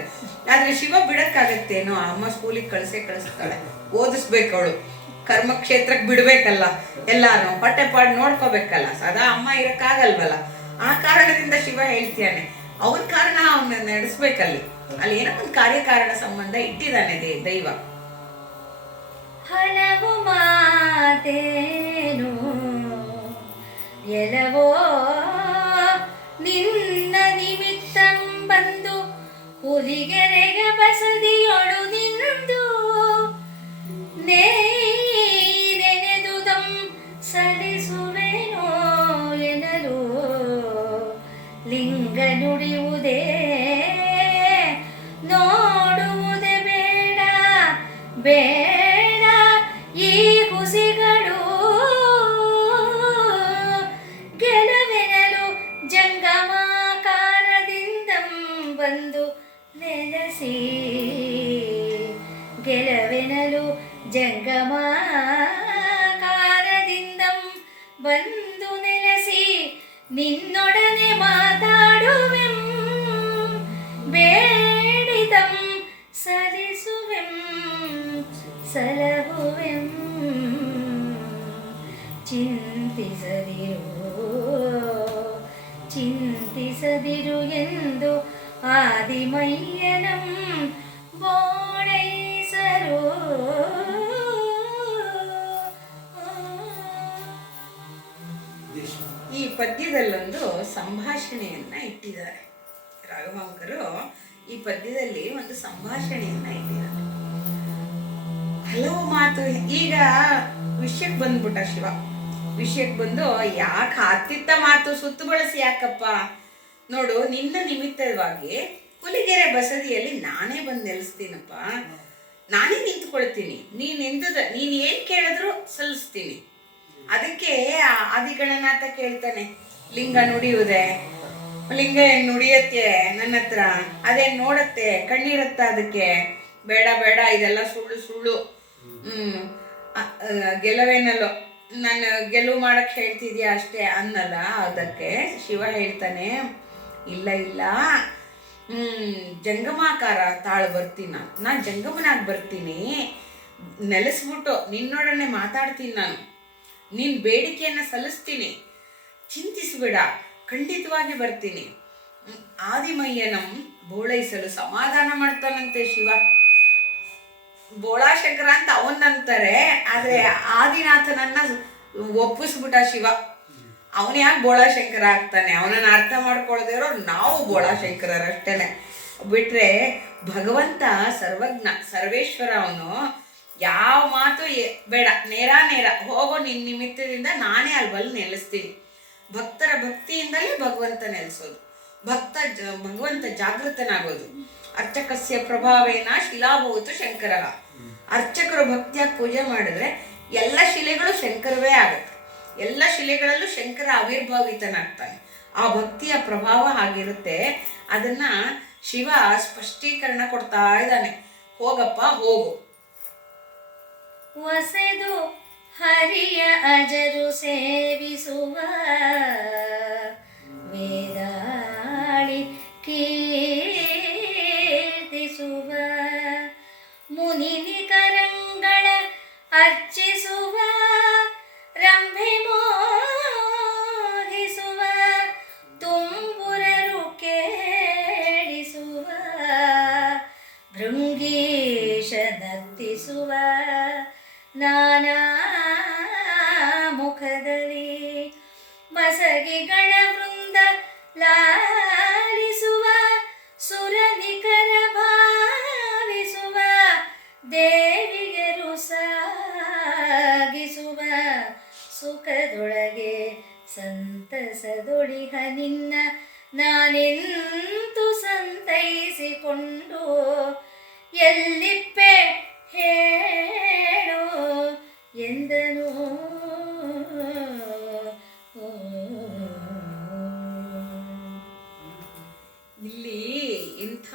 ಆದ್ರೆ ಶಿವ ಬಿಡಕ್ಕಾಗತ್ತೇನೋ? ಅಮ್ಮ ಸ್ಕೂಲಿಗೆ ಕಳಿಸ್ತಾಳೆ, ಓದಿಸ್ಬೇಕು ಅವಳು, ಕರ್ಮಕ್ಷೇತ್ರಕ್ಕೆ ಬಿಡ್ಬೇಕಲ್ಲ, ಎಲ್ಲಾನು ಹೊಟ್ಟೆ ಪಾಡು ನೋಡ್ಕೋಬೇಕಲ್ಲ, ಸದಾ ಅಮ್ಮ ಇರಕ್ಕಾಗಲ್ವಲ್ಲ. ಆ ಕಾರಣದಿಂದ ಶಿವ ಹೇಳ್ತಾನೆ, ಅವನ ಕಾರಣ ಅವನ್ನ ನಡೆಸ್ಬೇಕಲ್ಲಿ, ಅಲ್ಲಿ ಏನೋ ಒಂದು ಕಾರ್ಯಕಾರಣ ಸಂಬಂಧ ಇಟ್ಟಿದ್ದಾನೆ ದೈವ. ಹಲವು ಮಾತೇನು ಎಲವೋ ನಿನ್ನ ನಿಮಿತ್ತಂ ಬಂದು ಹುಲಿಗೆರೆಗೆ ಬಸದಿಯೊಳು ನಿಂದು ನೆನೆದುದಂ ಸಲಿಸುವೆನೋ ಎನಲು ಲಿಂಗ ನುಡಿಯುವುದೇ ನೋಡುವುದೇ ಬೇಡ ಬೇಡ ಈ ಹುಸಿಗಳು ಗೆಲುವೆನಲು ಜಂಗಮಾಕಾರದಿಂದಂ ಬಂದು ನೆಲೆಸಿ ಗೆಲುವೆನಲು ಜಂಗಮಾಕಾರದಿಂದಂ ಬಂದು ನೆಲೆಸಿ ನಿನ್ನೊಡನೆ ಮಾತಾಡುವೆಂ ಬೇಡಿದಂ ಸಲಿಸುವೆಂ ಸಲಹುವೆಂ ಚಿಂತಿಸದಿರು ಎಂದು ಆದಿಮಯ್ಯನಂ ಬೋಳೈಸರು. ಈ ಪದ್ಯದಲ್ಲೊಂದು ಸಂಭಾಷಣೆಯನ್ನ ಇಟ್ಟಿದ್ದಾರೆ ರಾಘವಾಂಕರು. ಈ ಪದ್ಯದಲ್ಲಿ ಒಂದು ಸಂಭಾಷಣೆಯನ್ನ ಇಟ್ಟಿದ್ದಾರೆ. ಹಲವು ಮಾತು. ಈಗ ವಿಷಯಕ್ಕೆ ಬಂದ್ಬಿಟ್ಟ ಶಿವ. ವಿಷಯಕ್ಕೆ ಬಂದು, ಯಾಕೆ ಹತ್ತಿತ್ತ ಮಾತು ಸುತ್ತು ಬಳಸಿ ಯಾಕಪ್ಪ? ನೋಡು, ನಿನ್ನ ನಿಮಿತ್ತವಾಗಿ ಹುಲಿಗೆರೆ ಬಸದಿಯಲ್ಲಿ ನಾನೇ ಬಂದು ನೆಲೆಸ್ತೀನಪ್ಪ, ನಾನೇ ನಿಂತ್ಕೊಳ್ತೀನಿ. ನೀನ್ ಏನ್ ಕೇಳಿದ್ರು ಸಲ್ಲಿಸ್ತೀನಿ. ಅದಕ್ಕೆ ಆದಿಗಣನಾಥ ಕೇಳ್ತಾನೆ, ಲಿಂಗ ನುಡಿಯುವುದೇ? ಲಿಂಗ ಏನ್ ನುಡಿಯತ್ತೆ ನನ್ನ ಹತ್ರ? ಅದೇನ್ ನೋಡತ್ತೆ? ಕಣ್ಣಿರತ್ತ ಅದಕ್ಕೆ? ಬೇಡ ಬೇಡ, ಇದೆಲ್ಲ ಸುಳ್ಳು ಸುಳ್ಳು. ಗೆಲುವೇನಲ್ಲೋ, ನಾನು ಗೆಲುವು ಮಾಡಕ್ ಹೇಳ್ತಿದ್ಯಾ ಅಷ್ಟೇ ಅನ್ನಲ್ಲ. ಅದಕ್ಕೆ ಶಿವ ಹೇಳ್ತಾನೆ, ಇಲ್ಲ ಇಲ್ಲ, ಜಂಗಮಾಕಾರ ತಾಳು ಬರ್ತೀನಿ ನಾನು ಜಂಗಮನಾಗಿ ಬರ್ತೀನಿ, ನೆಲೆಸ್ಬಿಟ್ಟು ನಿನ್ನೊಡನೆ ಮಾತಾಡ್ತೀನಿ, ನಾನು ನಿನ್ ಬೇಡಿಕೆಯನ್ನ ಸಲ್ಲಿಸ್ತೀನಿ, ಚಿಂತಿಸ್ಬೇಡ, ಖಂಡಿತವಾಗಿ ಬರ್ತೀನಿ. ಆದಿಮಯ್ಯನಂ ಬೋಳೈಸಲು ಸಮಾಧಾನ ಮಾಡ್ತಾನಂತೆ ಶಿವ. ಬೋಳಾಶಂಕರ ಅಂತ ಅವನ್ನಂತಾರೆ, ಆದ್ರೆ ಆದಿನಾಥನನ್ನ ಒಪ್ಪಿಸ್ಬಿಟ್ಟ ಶಿವ. ಅವನ ಯಾಕೆ ಬೋಳಾಶಂಕರ ಆಗ್ತಾನೆ? ಅವನನ್ನ ಅರ್ಥ ಮಾಡ್ಕೊಳ್ಳದೇ ಇರೋ ನಾವು ಬೋಳಾಶಂಕರರಷ್ಟೇನೆ. ಬಿಟ್ರೆ ಭಗವಂತ ಸರ್ವಜ್ಞ, ಸರ್ವೇಶ್ವರ. ಅವನು ಯಾವ ಮಾತು ಬೇಡ, ನೇರ ಹೋಗೋ, ನಿನ್ನ ನಿಮಿತ್ತದಿಂದ ನಾನೇ ಅಲ್ಲಿ ನೆಲೆಸ್ತೀನಿ. ಭಕ್ತರ ಭಕ್ತಿಯಿಂದಲೇ ಭಗವಂತ ನೆಲೆಸೋದು, ಭಗವಂತ ಜಾಗೃತನಾಗೋದು. ಅರ್ಚಕಸ್ಯ ಪ್ರಭಾವೇನ ಶಿಲಾಭೂತು ಶಂಕರ. ಅರ್ಚಕರು ಭಕ್ತಿಯಾಗಿ ಪೂಜೆ ಮಾಡಿದ್ರೆ ಎಲ್ಲ ಶಿಲೆಗಳು ಶಂಕರವೇ ಆಗುತ್ತೆ. ಎಲ್ಲ ಶಿಲೆಗಳಲ್ಲೂ ಶಂಕರ ಆವಿರ್ಭಾವಿತನಾಗ್ತಾನೆ. ಆ ಭಕ್ತಿಯ ಪ್ರಭಾವ ಆಗಿರುತ್ತೆ. ಅದನ್ನ ಶಿವ ಸ್ಪಷ್ಟೀಕರಣ ಕೊಡ್ತಾ ಇದ್ದಾನೆ. ಹೋಗಪ್ಪ ಹೋಗು. ವಸೆದು ಹರಿಯ ಅಜರು ಸೇವಿಸುವ ವೇದಾಳಿ ಕೀರ್ತಿಸುವ ಮುನಿ ನಿಕರಂಗಳ ಅರ್ಚಿಸುವ ನಾನಾ ಮುಖದಲ್ಲಿ ಮಸಗಿ ಗಣವೃಂದ ಲಾಲಿಸುವ ಸುರನಿಕರ ಭಾವಿಸುವ ದೇವಿಯರು ಸಾಗಿಸುವ ಸುಖದೊಳಗೆ ಸಂತಸದೊಳಿಹ ನಿನ್ನ ನಾನೆಂತು ಸಂತೈಸಿಕೊಂಡು ಎಲ್ಲಿಪ್ಪೆ ಹೇಳು ಎಂದನು. ಇಲ್ಲಿ ಇಂಥ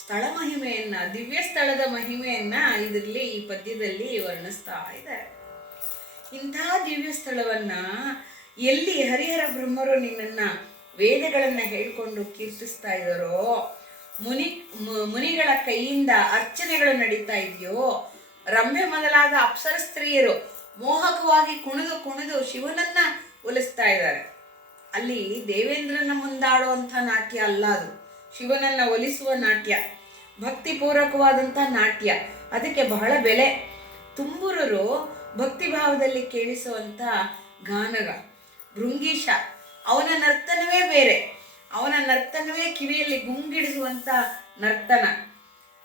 ಸ್ಥಳ ಮಹಿಮೆಯನ್ನ, ದಿವ್ಯ ಸ್ಥಳದ ಮಹಿಮೆಯನ್ನ ಇದರಲ್ಲಿ ಈ ಪದ್ಯದಲ್ಲಿ ವರ್ಣಿಸ್ತಾ ಇದ್ದಾರೆ. ಇಂಥ ದಿವ್ಯ ಸ್ಥಳವನ್ನ ಎಲ್ಲಿ ಹರಿಹರ ಬ್ರಹ್ಮರು ನಿನ್ನನ್ನ ವೇದಗಳನ್ನ ಹೇಳ್ಕೊಂಡು ಕೀರ್ತಿಸ್ತಾ ಇದ್ದಾರೋ, ಮುನಿಗಳ ಕೈಯಿಂದ ಅರ್ಚನೆಗಳು ನಡೀತಾ ಇದೆಯೋ, ರಂಭೆ ಮೊದಲಾದ ಅಪ್ಸರ ಸ್ತ್ರೀಯರು ಮೋಹಕವಾಗಿ ಕುಣಿದು ಕುಣಿದು ಶಿವನನ್ನ ಒಲಿಸ್ತಾ ಇದ್ದಾರೆ. ಅಲ್ಲಿ ದೇವೇಂದ್ರನ ಮುಂದಾಡುವಂಥ ನಾಟ್ಯ ಅಲ್ಲ, ಅದು ಶಿವನನ್ನ ಒಲಿಸುವ ನಾಟ್ಯ, ಭಕ್ತಿಪೂರ್ವಕವಾದಂಥ ನಾಟ್ಯ. ಅದಕ್ಕೆ ಬಹಳ ಬೆಲೆ. ತುಂಬುರರು ಭಕ್ತಿಭಾವದಲ್ಲಿ ಕೇಳಿಸುವಂಥ ಗಾನಗ ಭೃಂಗೀಶ, ಅವನ ನರ್ತನವೇ ಬೇರೆ, ಅವನ ನರ್ತನವೇ ಕಿವಿಯಲ್ಲಿ ಗುಂಗಿಡಿಸುವಂಥ ನರ್ತನ.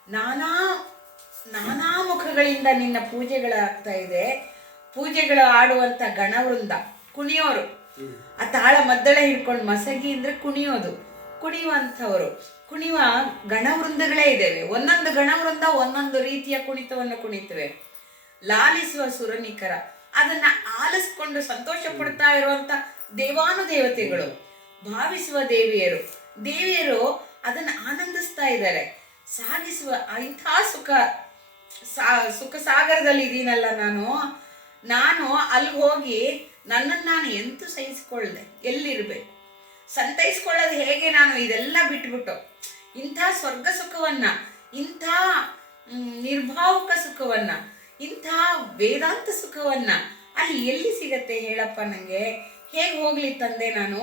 ನಾನಾ ನಾನಾ ಮುಖಗಳಿಂದ ನಿನ್ನ ಪೂಜೆಗಳಾಗ್ತಾ ಇದೆ. ಪೂಜೆಗಳು ಆಡುವಂಥ ಗಣವೃಂದ, ಕುಣಿಯೋರು, ಆ ತಾಳ ಮದ್ದಳೆ ಹಿಡ್ಕೊಂಡು, ಮಸಗಿ ಅಂದ್ರೆ ಕುಣಿಯೋದು, ಕುಣಿಯುವಂಥವರು, ಕುಣಿಯುವ ಗಣವೃಂದಗಳೇ ಇದ್ದೇವೆ. ಒಂದೊಂದು ಗಣವೃಂದ ಒಂದೊಂದು ರೀತಿಯ ಕುಣಿತವನ್ನು ಕುಣಿತವೆ. ಲಾಲಿಸುವ ಸುರನಿಕರ, ಅದನ್ನ ಆಲಿಸ್ಕೊಂಡು ಸಂತೋಷ ಪಡ್ತಾ ಇರುವಂತ ದೇವಾನುದೇವತೆಗಳು, ಭಾವಿಸುವ ದೇವಿಯರು, ದೇವಿಯರು ಅದನ್ನ ಆನಂದಿಸ್ತಾ ಇದ್ದಾರೆ. ಸಾಗಿಸುವ ಇಂಥ ಸುಖ ಸಾಗರದಲ್ಲಿ ಇದೀನಲ್ಲ ನಾನು ಅಲ್ಲಿ ಹೋಗಿ ನನ್ನನ್ನು ನಾನು ಎಂತೂ ಸಹಿಸಿಕೊಳ್ಳದೆ ಎಲ್ಲಿರ್ಬೇಕು, ಸಂತೈಸ್ಕೊಳ್ಳೋದು ಹೇಗೆ? ನಾನು ಇದೆಲ್ಲ ಬಿಟ್ಬಿಟ್ಟು ಇಂಥ ಸ್ವರ್ಗ ಸುಖವನ್ನ, ಇಂಥ ನಿರ್ಭಾವುಕ ಸುಖವನ್ನ, ಇಂಥ ವೇದಾಂತ ಸುಖವನ್ನ ಅಲ್ಲಿ ಎಲ್ಲಿ ಸಿಗತ್ತೆ ಹೇಳಪ್ಪ, ನನಗೆ ಹೇಗೆ ಹೋಗ್ಲಿ ತಂದೆ ನಾನು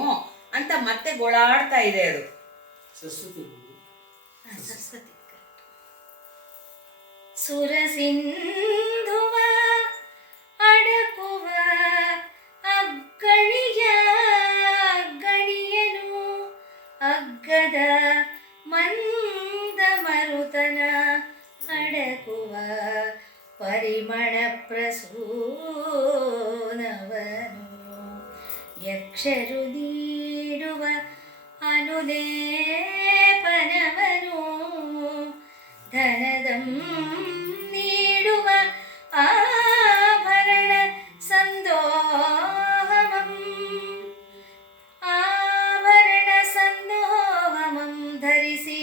ಅಂತ ಮತ್ತೆ ಗೋಳಾಡ್ತಾ ಇದೆ ಅದು. ಸರಸ್ವತಿ ಸುರಸಿಂಧುವ ಅಡಕುವ ಗಣಿಯನು ಅಗ್ಗದ ಮಂದ ಮರುತನ ಅಡಕುವ ಪರಿಮಳ ಪ್ರಸೂನವನು ಯಕ್ಷರು ನೀಡುವ ಅನುಲೇಪನವನು ಧನದಂ ನೀಡುವ ಆಭರಣ ಸಂದೋಹಮಂ ಆಭರಣ ಸಂದೋಹಮಂ ಧರಿಸಿ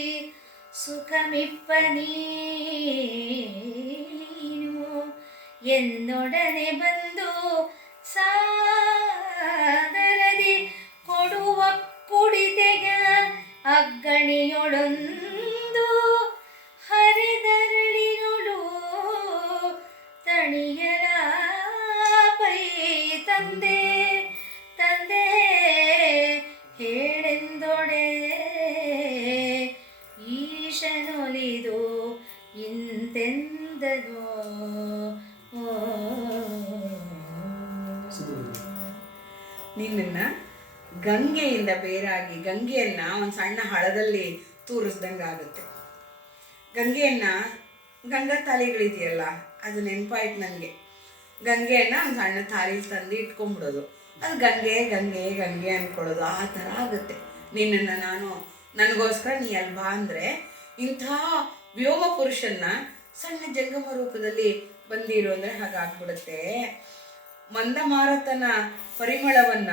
ಸುಖಮಿಪ್ಪ ನೀನು ಎನ್ನೊಡನೆ ಬಂದು ಸಾದರದಿ ಕೊಡುವ ಕುಡಿತೆಗ ಅಗ್ಗಣಿಯೊಡೊಂದು ಹರಿದರಳಿನೊಳು ತಣಿಯಲ ಪೈ ತಂದೆ ತಂದೆ ಹೇಳೆಂದೊಡೆ ಈಶನೊಲಿದು ಇಂತೆಂದನೋ. ನಿನ್ನ ಗಂಗೆಯಿಂದ ಬೇರಾಗಿ ಗಂಗೆಯನ್ನ ಒಂದು ಸಣ್ಣ ಹಳದಲ್ಲಿ ತೂರಿಸ್ದಂಗೆ ಆಗುತ್ತೆ. ಗಂಗಾ ತಾಲಿಗಳಿದೆಯಲ್ಲ, ಅದು ನೆನಪಾಯ್ತು ನನಗೆ. ಗಂಗೆಯನ್ನ ಒಂದು ಸಣ್ಣ ತಾಲಿಲಿ ತಂದು ಇಟ್ಕೊಂಡ್ಬಿಡೋದು, ಅದು ಗಂಗೆ ಗಂಗೆ ಗಂಗೆ ಅಂದ್ಕೊಳ್ಳೋದು, ಆ ಥರ ಆಗುತ್ತೆ. ನಿನ್ನನ್ನು ನನಗೋಸ್ಕರ ನೀ ಅಲ್ಲಿ ಬಾ ಅಂದರೆ ಇಂಥ ವ್ಯೋಮ ಪುರುಷನ್ನ ಸಣ್ಣ ಜಂಗಮ ರೂಪದಲ್ಲಿ ಬಂದಿರು ಅಂದರೆ ಹಾಗಾಗ್ಬಿಡುತ್ತೆ. ಮಂದಮಾರುತನ ಪರಿಮಳವನ್ನ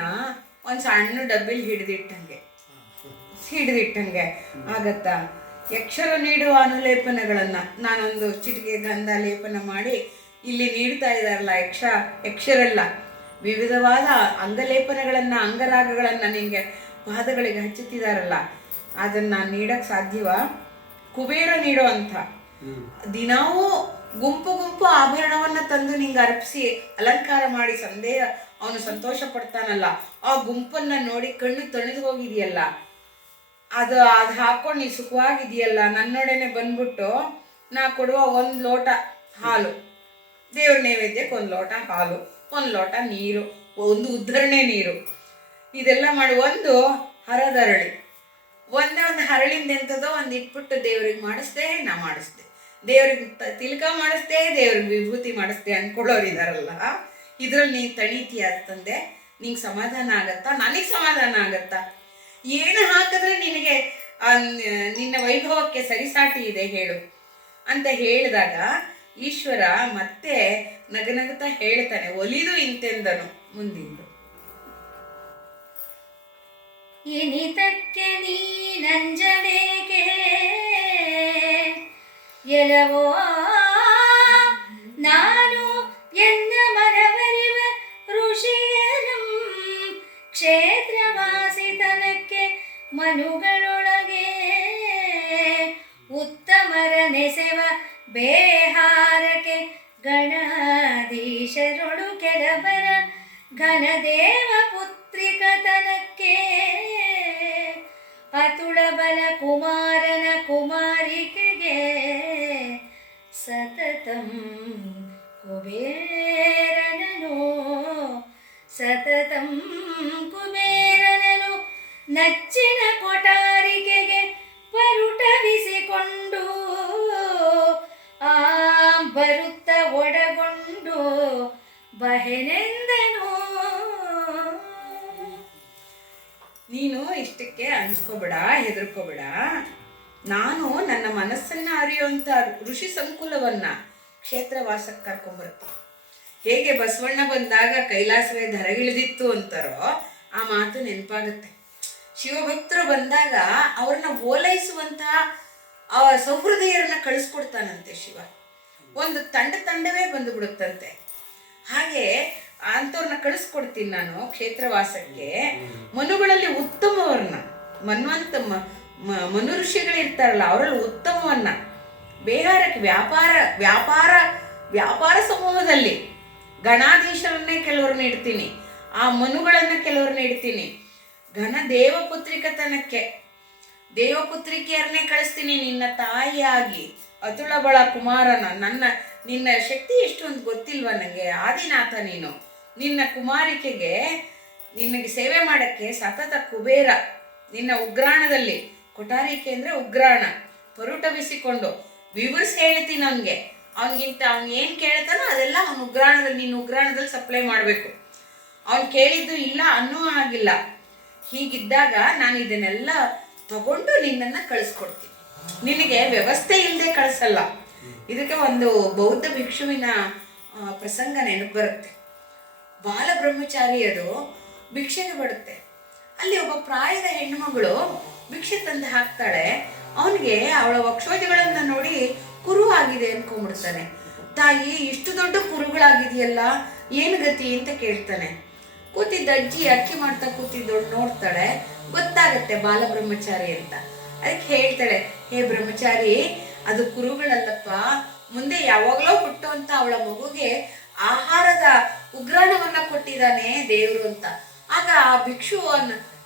ಒಂದು ಸಣ್ಣ ಡಬ್ಬಿಲಿ ಹಿಡಿದಿಟ್ಟಂಗೆ ಆಗತ್ತಾ. ಯಕ್ಷರು ನೀಡುವ ಅನುಲೇಪನಗಳನ್ನ ನಾನೊಂದು ಚಿಟಿಕೆ ಗಂಧ ಲೇಪನ ಮಾಡಿ ಇಲ್ಲಿ ನೀಡ್ತಾ ಇದ್ದಾರಲ್ಲ ಯಕ್ಷರೆಲ್ಲ ವಿವಿಧವಾದ ಅಂಗಲೇಪನಗಳನ್ನ, ಅಂಗರಾಗಗಳನ್ನ ನಿಮಗೆ ಪಾದಗಳಿಗೆ ಹಚ್ಚುತ್ತಿದ್ದಾರಲ್ಲ, ಅದನ್ನ ನೀಡಕ್ ಸಾಧ್ಯವ? ಕುಬೇರ ನೀಡೋ ಅಂತ ದಿನಾವೂ ಗುಂಪು ಆಭರಣವನ್ನ ತಂದು ನಿಂಗೆ ಅರ್ಪಿಸಿ ಅಲಂಕಾರ ಮಾಡಿ ಅವನು ಸಂತೋಷ ಪಡ್ತಾನಲ್ಲ, ಆ ಗುಂಪನ್ನ ನೋಡಿ ಕಣ್ಣು ತಣಿದು ಹೋಗಿದೆಯಲ್ಲ, ಅದು ಹಾಕೊಂಡು ನೀ ಸುಖವಾಗಿದೆಯಲ್ಲ, ನನ್ನೊಡನೆ ಬಂದ್ಬಿಟ್ಟು ನಾ ಕೊಡುವ 1 ಲೋಟ ಹಾಲು ದೇವ್ರ ನೈವೇದ್ಯಕ್ಕೆ ಒಂದು ಲೋಟ ಹಾಲು, ಒಂದು ಲೋಟ ನೀರು, ಒಂದು ಉದ್ಧರಣೆ ನೀರು, ಇದೆಲ್ಲ ಮಾಡಿ ಒಂದು ಹರದರಳಿ, ಒಂದೇ ಒಂದು ಹರಳಿಂದ ಎಂಥದೋ ಒಂದು ಇಟ್ಬಿಟ್ಟು ದೇವ್ರಿಗೆ ಮಾಡಿಸ್ದೆ, ನಾ ಮಾಡಿಸ್ದೆ, ದೇವ್ರಿಗೆ ತಿಲಕ ಮಾಡಿಸ್ದೆ, ದೇವ್ರಿಗೆ ವಿಭೂತಿ ಮಾಡಿಸ್ದೆ ಅಂದ್ಕೊಳ್ಳೋರು ಇದಾರಲ್ಲ, ಇದ್ರಲ್ಲಿ ನೀನು ತಣಿತೀಯ ಅಂತಂದೆ, ನಿಂಗೆ ಸಮಾಧಾನ ಆಗತ್ತಾ? ನನಗೆ ಸಮಾಧಾನ ಆಗತ್ತಾ? ಏನು ಹಾಕಿದ್ರೆ ನಿನಗೆ ನಿನ್ನ ವೈಭವಕ್ಕೆ ಸರಿಸಾಟಿ ಇದೆ ಹೇಳು ಅಂತ ಹೇಳಿದಾಗ ಈಶ್ವರ ಮತ್ತೆ ನಗನಗುತ್ತಾ ಹೇಳ್ತಾನೆ, ಒಲಿದು ಇಂತೆಂದನು ಮುಂದಿಂದು. ಇನಿತಕ್ಕೆ ನೀನಂಜನೇಗೆ ಎಲವೋ ನಾನು ಎನ್ನ ಮನವರಿವ ಋಷಿಯರಂ ಕ್ಷೇತ್ರವಾಸಿತನಕ್ಕೆ ಮನುಗಳೊಳಗೆ ಉತ್ತಮರ ನೆಸೆವ ಬೇಹಾರಕ್ಕೆ ಗಣಾಧೀಶರೊಳು ಕೆಲವರ ಘನದೇವ ಪುತ್ರಿಕತನಕ್ಕೆ ಅತುಳಬಲ ಕುಮಾರನ ಕುಮಾರಿಕೆಗೆ ಸತತಂ ಕುಬೇರನನು ಸತತಂ ಕುಬೇರನನು ನಚ್ಚಿನ ಕೊಟಾರಿಕೆಗೆ ಪರುಟವಿಸಿಕೊಂಡು ಆ ಬರುತ್ತ ಒಡಗೊಂಡು ಬಹೆನೆಂದನು. ನೀನು ಇಷ್ಟಕ್ಕೆ ಅನ್ಸ್ಕೋಬೇಡ, ಹೆದರ್ಕೋಬೇಡ. ನಾನು ನನ್ನ ಮನಸ್ಸನ್ನ ಅರಿಯುವಂಥ ಋಷಿ ಸಂಕುಲವನ್ನ ಕ್ಷೇತ್ರವಾಸಕ್ಕೆ ಕರ್ಕೊಂಡ್ಬರ್ತೀನಿ. ಹೇಗೆ ಬಸವಣ್ಣ ಬಂದಾಗ ಕೈಲಾಸವೇ ಧರೆಗಿಳಿದಿತ್ತು ಅಂತಾರೋ ಆ ಮಾತು ನೆನಪಾಗುತ್ತೆ. ಶಿವಭಕ್ತರು ಬಂದಾಗ ಅವ್ರನ್ನ ಓಲೈಸುವಂತಹ ಸೌಹೃದಯರನ್ನ ಕಳಿಸ್ಕೊಡ್ತಾನಂತೆ ಶಿವ. ಒಂದು ತಂಡವೇ ಬಂದು ಬಿಡುತ್ತಂತೆ. ಹಾಗೆ ಅಂಥವ್ರನ್ನ ಕಳಿಸ್ಕೊಡ್ತೀನಿ ನಾನು ಕ್ಷೇತ್ರವಾಸಕ್ಕೆ. ಮನುಗಳಲ್ಲಿ ಉತ್ತಮವರನ್ನ, ಮನ್ವಂತ ಮನು ಋಷಿಗಳಿರ್ತಾರಲ್ಲ ಅವರಲ್ಲಿ ಉತ್ತಮವನ್ನ ಬೇಹಾರಕ್ಕೆ ವ್ಯಾಪಾರ ಸಮೂಹದಲ್ಲಿ ಗಣಾಧೀಶರನ್ನೇ ಕೆಲವ್ರನ್ನ ಇಡ್ತೀನಿ, ಆ ಮನುಗಳನ್ನ ಕೆಲವ್ರನ್ನ ಇಡ್ತೀನಿ. ಘನ ದೇವಪುತ್ರಿಕತನಕ್ಕೆ ದೇವಪುತ್ರಿಕೆಯರನ್ನೇ ಕಳಿಸ್ತೀನಿ ನಿನ್ನ ತಾಯಿಯಾಗಿ. ಅತುಳಬಳ ಕುಮಾರನ ನಿನ್ನ ಶಕ್ತಿ ಎಷ್ಟು ಅಂತ ಗೊತ್ತಿಲ್ವ ನನಗೆ ಆದಿನಾಥ ನೀನು. ನಿನ್ನ ಕುಮಾರಿಕೆಗೆ ನಿನಗೆ ಸೇವೆ ಮಾಡಕ್ಕೆ ಸತತ ಕುಬೇರ ನಿನ್ನ ಉಗ್ರಾಣದಲ್ಲಿ, ಕೊಠಾರಿಕೆ ಅಂದರೆ ಉಗ್ರಾಣ, ಪರುಟವಿಸಿಕೊಂಡು ವಿವರಿಸಿ ಹೇಳ್ತೀನಿ ಅವನಿಗೆ. ಅವನಿಗಿಂತ ಅವ್ನು ಏನು ಕೇಳ್ತಾನೋ ಅದೆಲ್ಲ ಅವನ ಉಗ್ರಾಣದಲ್ಲಿ, ನಿನ್ನ ಉಗ್ರಾಣದಲ್ಲಿ ಸಪ್ಲೈ ಮಾಡಬೇಕು. ಅವನು ಕೇಳಿದ್ದು ಇಲ್ಲ ಅನ್ನೋ ಆಗಿಲ್ಲ. ಹೀಗಿದ್ದಾಗ ನಾನು ಇದನ್ನೆಲ್ಲ ತಗೊಂಡು ನಿನ್ನನ್ನು ಕಳಿಸ್ಕೊಡ್ತೀನಿ. ನಿನಗೆ ವ್ಯವಸ್ಥೆ ಇಲ್ಲದೆ ಕಳಿಸಲ್ಲ. ಇದಕ್ಕೆ ಒಂದು ಬೌದ್ಧ ಭಿಕ್ಷುವಿನ ಪ್ರಸಂಗ ನೆನಪು ಬರುತ್ತೆ. ಬಾಲಬ್ರಹ್ಮಚಾರಿ ಅದು ಭಿಕ್ಷೆಗೆ ಬರುತ್ತೆ. ಅಲ್ಲಿ ಒಬ್ಬ ಪ್ರಾಯದ ಹೆಣ್ಣುಮಗಳು ಭಿಕ್ಷೆ ತಂದು ಹಾಕ್ತಾಳೆ. ಅವನಿಗೆ ಅವಳ ವಕ್ಷೋಜಗಳನ್ನು ನೋಡಿ ಕುರು ಆಗಿದೆ ಅನ್ಕೊಂಡ್ಬಿಡ್ತಾನೆ. ತಾಯಿ ಇಷ್ಟು ದೊಡ್ಡ ಕುರುಗಳಾಗಿದೆಯಲ್ಲ, ಏನು ಗತಿ ಅಂತ ಕೇಳ್ತಾನೆ. ಕೂತಿದ್ದ ಅಜ್ಜಿ ಅಕ್ಕಿ ಮಾಡ್ತಾ ಕೂತಿದ್ದವಳು ನೋಡ್ತಾಳೆ, ಗೊತ್ತಾಗತ್ತೆ ಬಾಲಬ್ರಹ್ಮಚಾರಿ ಅಂತ. ಅದಕ್ಕೆ ಹೇಳ್ತಾಳೆ, ಹೇ ಬ್ರಹ್ಮಚಾರಿ, ಅದು ಕುರುಗಳಲ್ಲಪ್ಪ, ಮುಂದೆ ಯಾವಾಗಲೋ ಹುಟ್ಟುವಂತ ಅವಳ ಮಗುಗೆ ಆಹಾರದ ಉಗ್ರಾಣವನ್ನ ಕೊಟ್ಟಿದ್ದಾನೆ ದೇವರು ಅಂತ. ಆಗ ಆ ಭಿಕ್ಷು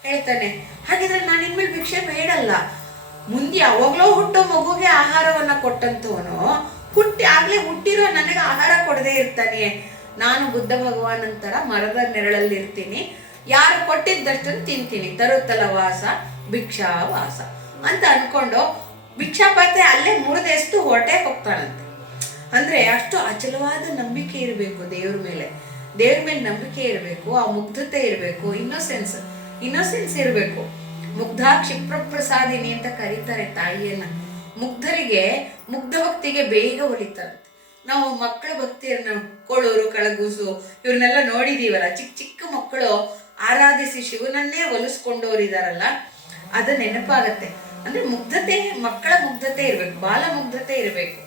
ಹೇಳ್ತಾನೆ, ಹಾಗಿದ್ರೆ ನಾನು ಇನ್ಮೇಲೆ ಭಿಕ್ಷೆ ಬೇಡಲ್ಲ. ಮುಂದೆ ಯಾವಾಗಲೋ ಹುಟ್ಟೋ ಮಗುಗೆ ಆಹಾರವನ್ನ ಕೊಟ್ಟಂತವನು ಆಗ್ಲೇ ಹುಟ್ಟಿರೋ ನನಗೆ ಆಹಾರ ಕೊಡದೇ ಇರ್ತಾನೆ. ನಾನು ಬುದ್ಧ ಭಗವಾನ್ ಅಂತರ ಮರದ ನೆರಳಲ್ಲಿ ಇರ್ತೀನಿ, ಯಾರು ಕೊಟ್ಟಿದ್ದಷ್ಟನ್ನು ತಿಂತೀನಿ, ತರುತ್ತಲ ವಾಸ ಭಿಕ್ಷಾ ವಾಸ ಅಂತ ಅನ್ಕೊಂಡು ಭಿಕ್ಷಾಪಾತ್ರೆ ಅಲ್ಲೇ ಮುರಿದೆಷ್ಟು ಹೊಟ್ಟೆ ಹೋಗ್ತಾನಂತೆ. ಅಂದ್ರೆ ಅಷ್ಟು ಅಚಲವಾದ ನಂಬಿಕೆ ಇರಬೇಕು ದೇವ್ರ ಮೇಲೆ ನಂಬಿಕೆ ಇರಬೇಕು, ಆ ಮುಗ್ಧತೆ ಇರಬೇಕು, ಇನ್ನೋಸೆನ್ಸ್ ಇರಬೇಕು. ಮುಗ್ಧ ಕ್ಷಿಪ್ರ ಪ್ರಸಾದಿನಿ ಅಂತ ಕರೀತಾರೆ ತಾಯಿಯನ್ನ. ಮುಗ್ಧ ಭಕ್ತಿಗೆ ಬೇಗ ಒಲಿತಾರಂತೆ. ನಾವು ಮಕ್ಕಳ ಭಕ್ತಿಯನ್ನ ಕೊಳ್ಳೂರು, ಕಳಗೂಸು ಇವ್ರನ್ನೆಲ್ಲ ನೋಡಿದೀವಲ್ಲ, ಚಿಕ್ಕ ಮಕ್ಕಳು ಆರಾಧಿಸಿ ಶಿವನನ್ನೇ ಒಲಿಸ್ಕೊಂಡವ್ರಿದಾರಲ್ಲ, ಅದು ನೆನಪಾಗತ್ತೆ. ಅಂದ್ರೆ ಮುಗ್ಧತೆ, ಮಕ್ಕಳ ಮುಗ್ಧತೆ ಇರ್ಬೇಕು, ಬಾಲ ಮುಗ್ಧತೆ ಇರಬೇಕು.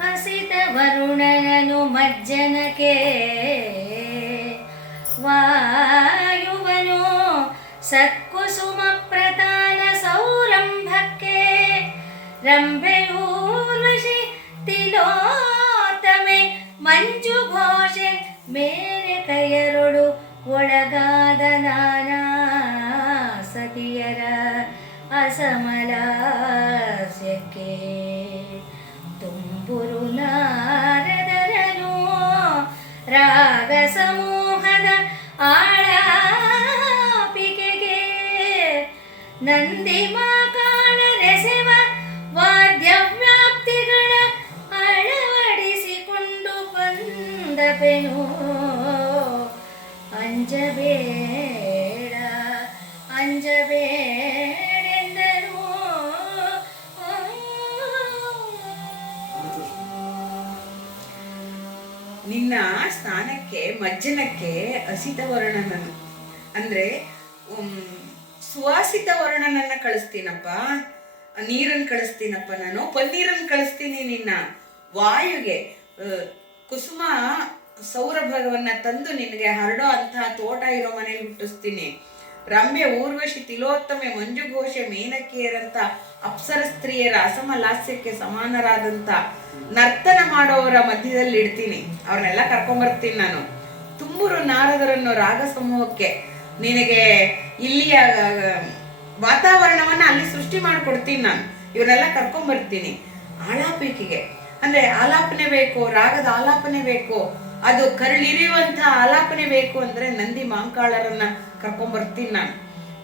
ಹಸಿತ ವರುಣನನು ಮಜ್ಜನಕ್ಕೆ ವಾಯುವನು ಸತ್ಕುಸುಮ ಪ್ರಧಾನ ಸೌರಂಭಕ್ಕೆ ರಂಭೆಯೂರ್ವಶಿ ತಿಲೋತ್ತಮೆ ಮಂಜು ಘೋಷೆ ಮೇರೆ ಕೈಯರೊಳು ಒಳಗಾದ ನಾನಾ ಸತಿಯರ ಅಸಮಲ ಮಜ್ಜನಕ್ಕೆ ಮಜ್ಜನಕ್ಕೆ ಅಸಿತ ವರ್ಣನನು ಅಂದ್ರೆ ಸುವಾಸಿತ ವರ್ಣನನ್ನ ಕಳಿಸ್ತೀನಪ್ಪ, ನೀರನ್ನು ಕಳಿಸ್ತೀನಪ್ಪ, ನಾನು ಪನ್ನೀರನ್ನು ಕಳಿಸ್ತೀನಿ. ನಿನ್ನ ವಾಯುಗೆ ಕುಸುಮ ಸೌರಭವನ್ನ ತಂದು ನಿನಗೆ ಹರಡೋ ಅಂತಹ ತೋಟ ಇರೋ ಮನೇಲಿ ಹುಟ್ಟಿಸ್ತೀನಿ. ರಮ್ಯ ಊರ್ವಶಿ ತಿಲೋತ್ತಮೆ ಮಂಜುಘೋಷೆ ಮೇನಕಿಯರಂತ ಅಪ್ಸರ ಸ್ತ್ರೀಯರ ಅಸಮ ಲಾಸ್ಯಕ್ಕೆ ಸಮಾನರಾದಂತ ನರ್ತನ ಮಾಡೋವರ ಮಧ್ಯದಲ್ಲಿ ಇಡ್ತೀನಿ. ಅವ್ರನ್ನೆಲ್ಲ ಕರ್ಕೊಂಬರ್ತೀನಿ ನಾನು. ತುಂಬೂರು ನಾರದರನ್ನು ರಾಗ ಸಮೂಹಕ್ಕೆ ನಿನಗೆ ಇಲ್ಲಿಯ ವಾತಾವರಣವನ್ನ ಅಲ್ಲಿ ಸೃಷ್ಟಿ ಮಾಡಿಕೊಡ್ತೀನಿ ನಾನು. ಇವನ್ನೆಲ್ಲ ಕರ್ಕೊಂಬರ್ತೀನಿ. ಆಲಾಪಿಕೆಗೆ ಅಂದ್ರೆ ಆಲಾಪನೆ ಬೇಕು, ರಾಗದ ಆಲಾಪನೆ ಬೇಕು, ಅದು ಕರಳಿರಿಯುವಂತಹ ಆಲಾಪನೆ ಬೇಕು ಅಂದ್ರೆ ನಂದಿ ಮಾಂಕಾಳರನ್ನ ಕರ್ಕೊಂಬರ್ತೀನಿ ನಾನು.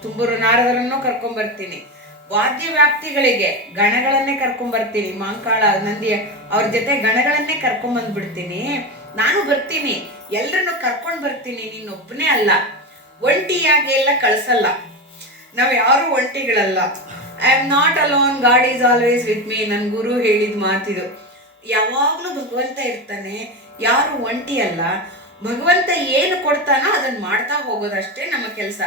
ತುಂಬೂರು ನಾರದರನ್ನು ಕರ್ಕೊಂಬರ್ತೀನಿ. ವಾದ್ಯ ವ್ಯಾಪ್ತಿಗಳಿಗೆ ಗಣಗಳನ್ನೇ ಕರ್ಕೊಂಬರ್ತೀನಿ. ಮಾಂಕಾಳ ನಂದಿಯ ಅವ್ರ ಜೊತೆ ಗಣಗಳನ್ನೇ ಕರ್ಕೊಂಬಂದ್ಬಿಡ್ತೀನಿ. ನಾನು ಬರ್ತೀನಿ, ಎಲ್ರನ್ನು ಕರ್ಕೊಂಡ್ ಬರ್ತೀನಿ. ನೀನೊಬ್ಬನೇ ಅಲ್ಲ, ಒಂಟಿಯಾಗಿ ಎಲ್ಲ ಕಳ್ಸಲ್ಲ. ನಾವ್ ಯಾರು ಒಂಟಿಗಳಲ್ಲ. I am not alone, God is always with me. ನನ್ ಗುರು ಹೇಳಿದ ಮಾತಿದು. ಯಾವಾಗ್ಲೂ ಭಗವಂತ ಇರ್ತಾನೆ, ಯಾರು ಒಂಟಿ ಅಲ್ಲ. ಭಗವಂತ ಏನು ಕೊಡ್ತಾನೋ ಅದನ್ನ ಮಾಡ್ತಾ ಹೋಗೋದಷ್ಟೇ ನಮ್ಮ ಕೆಲಸ.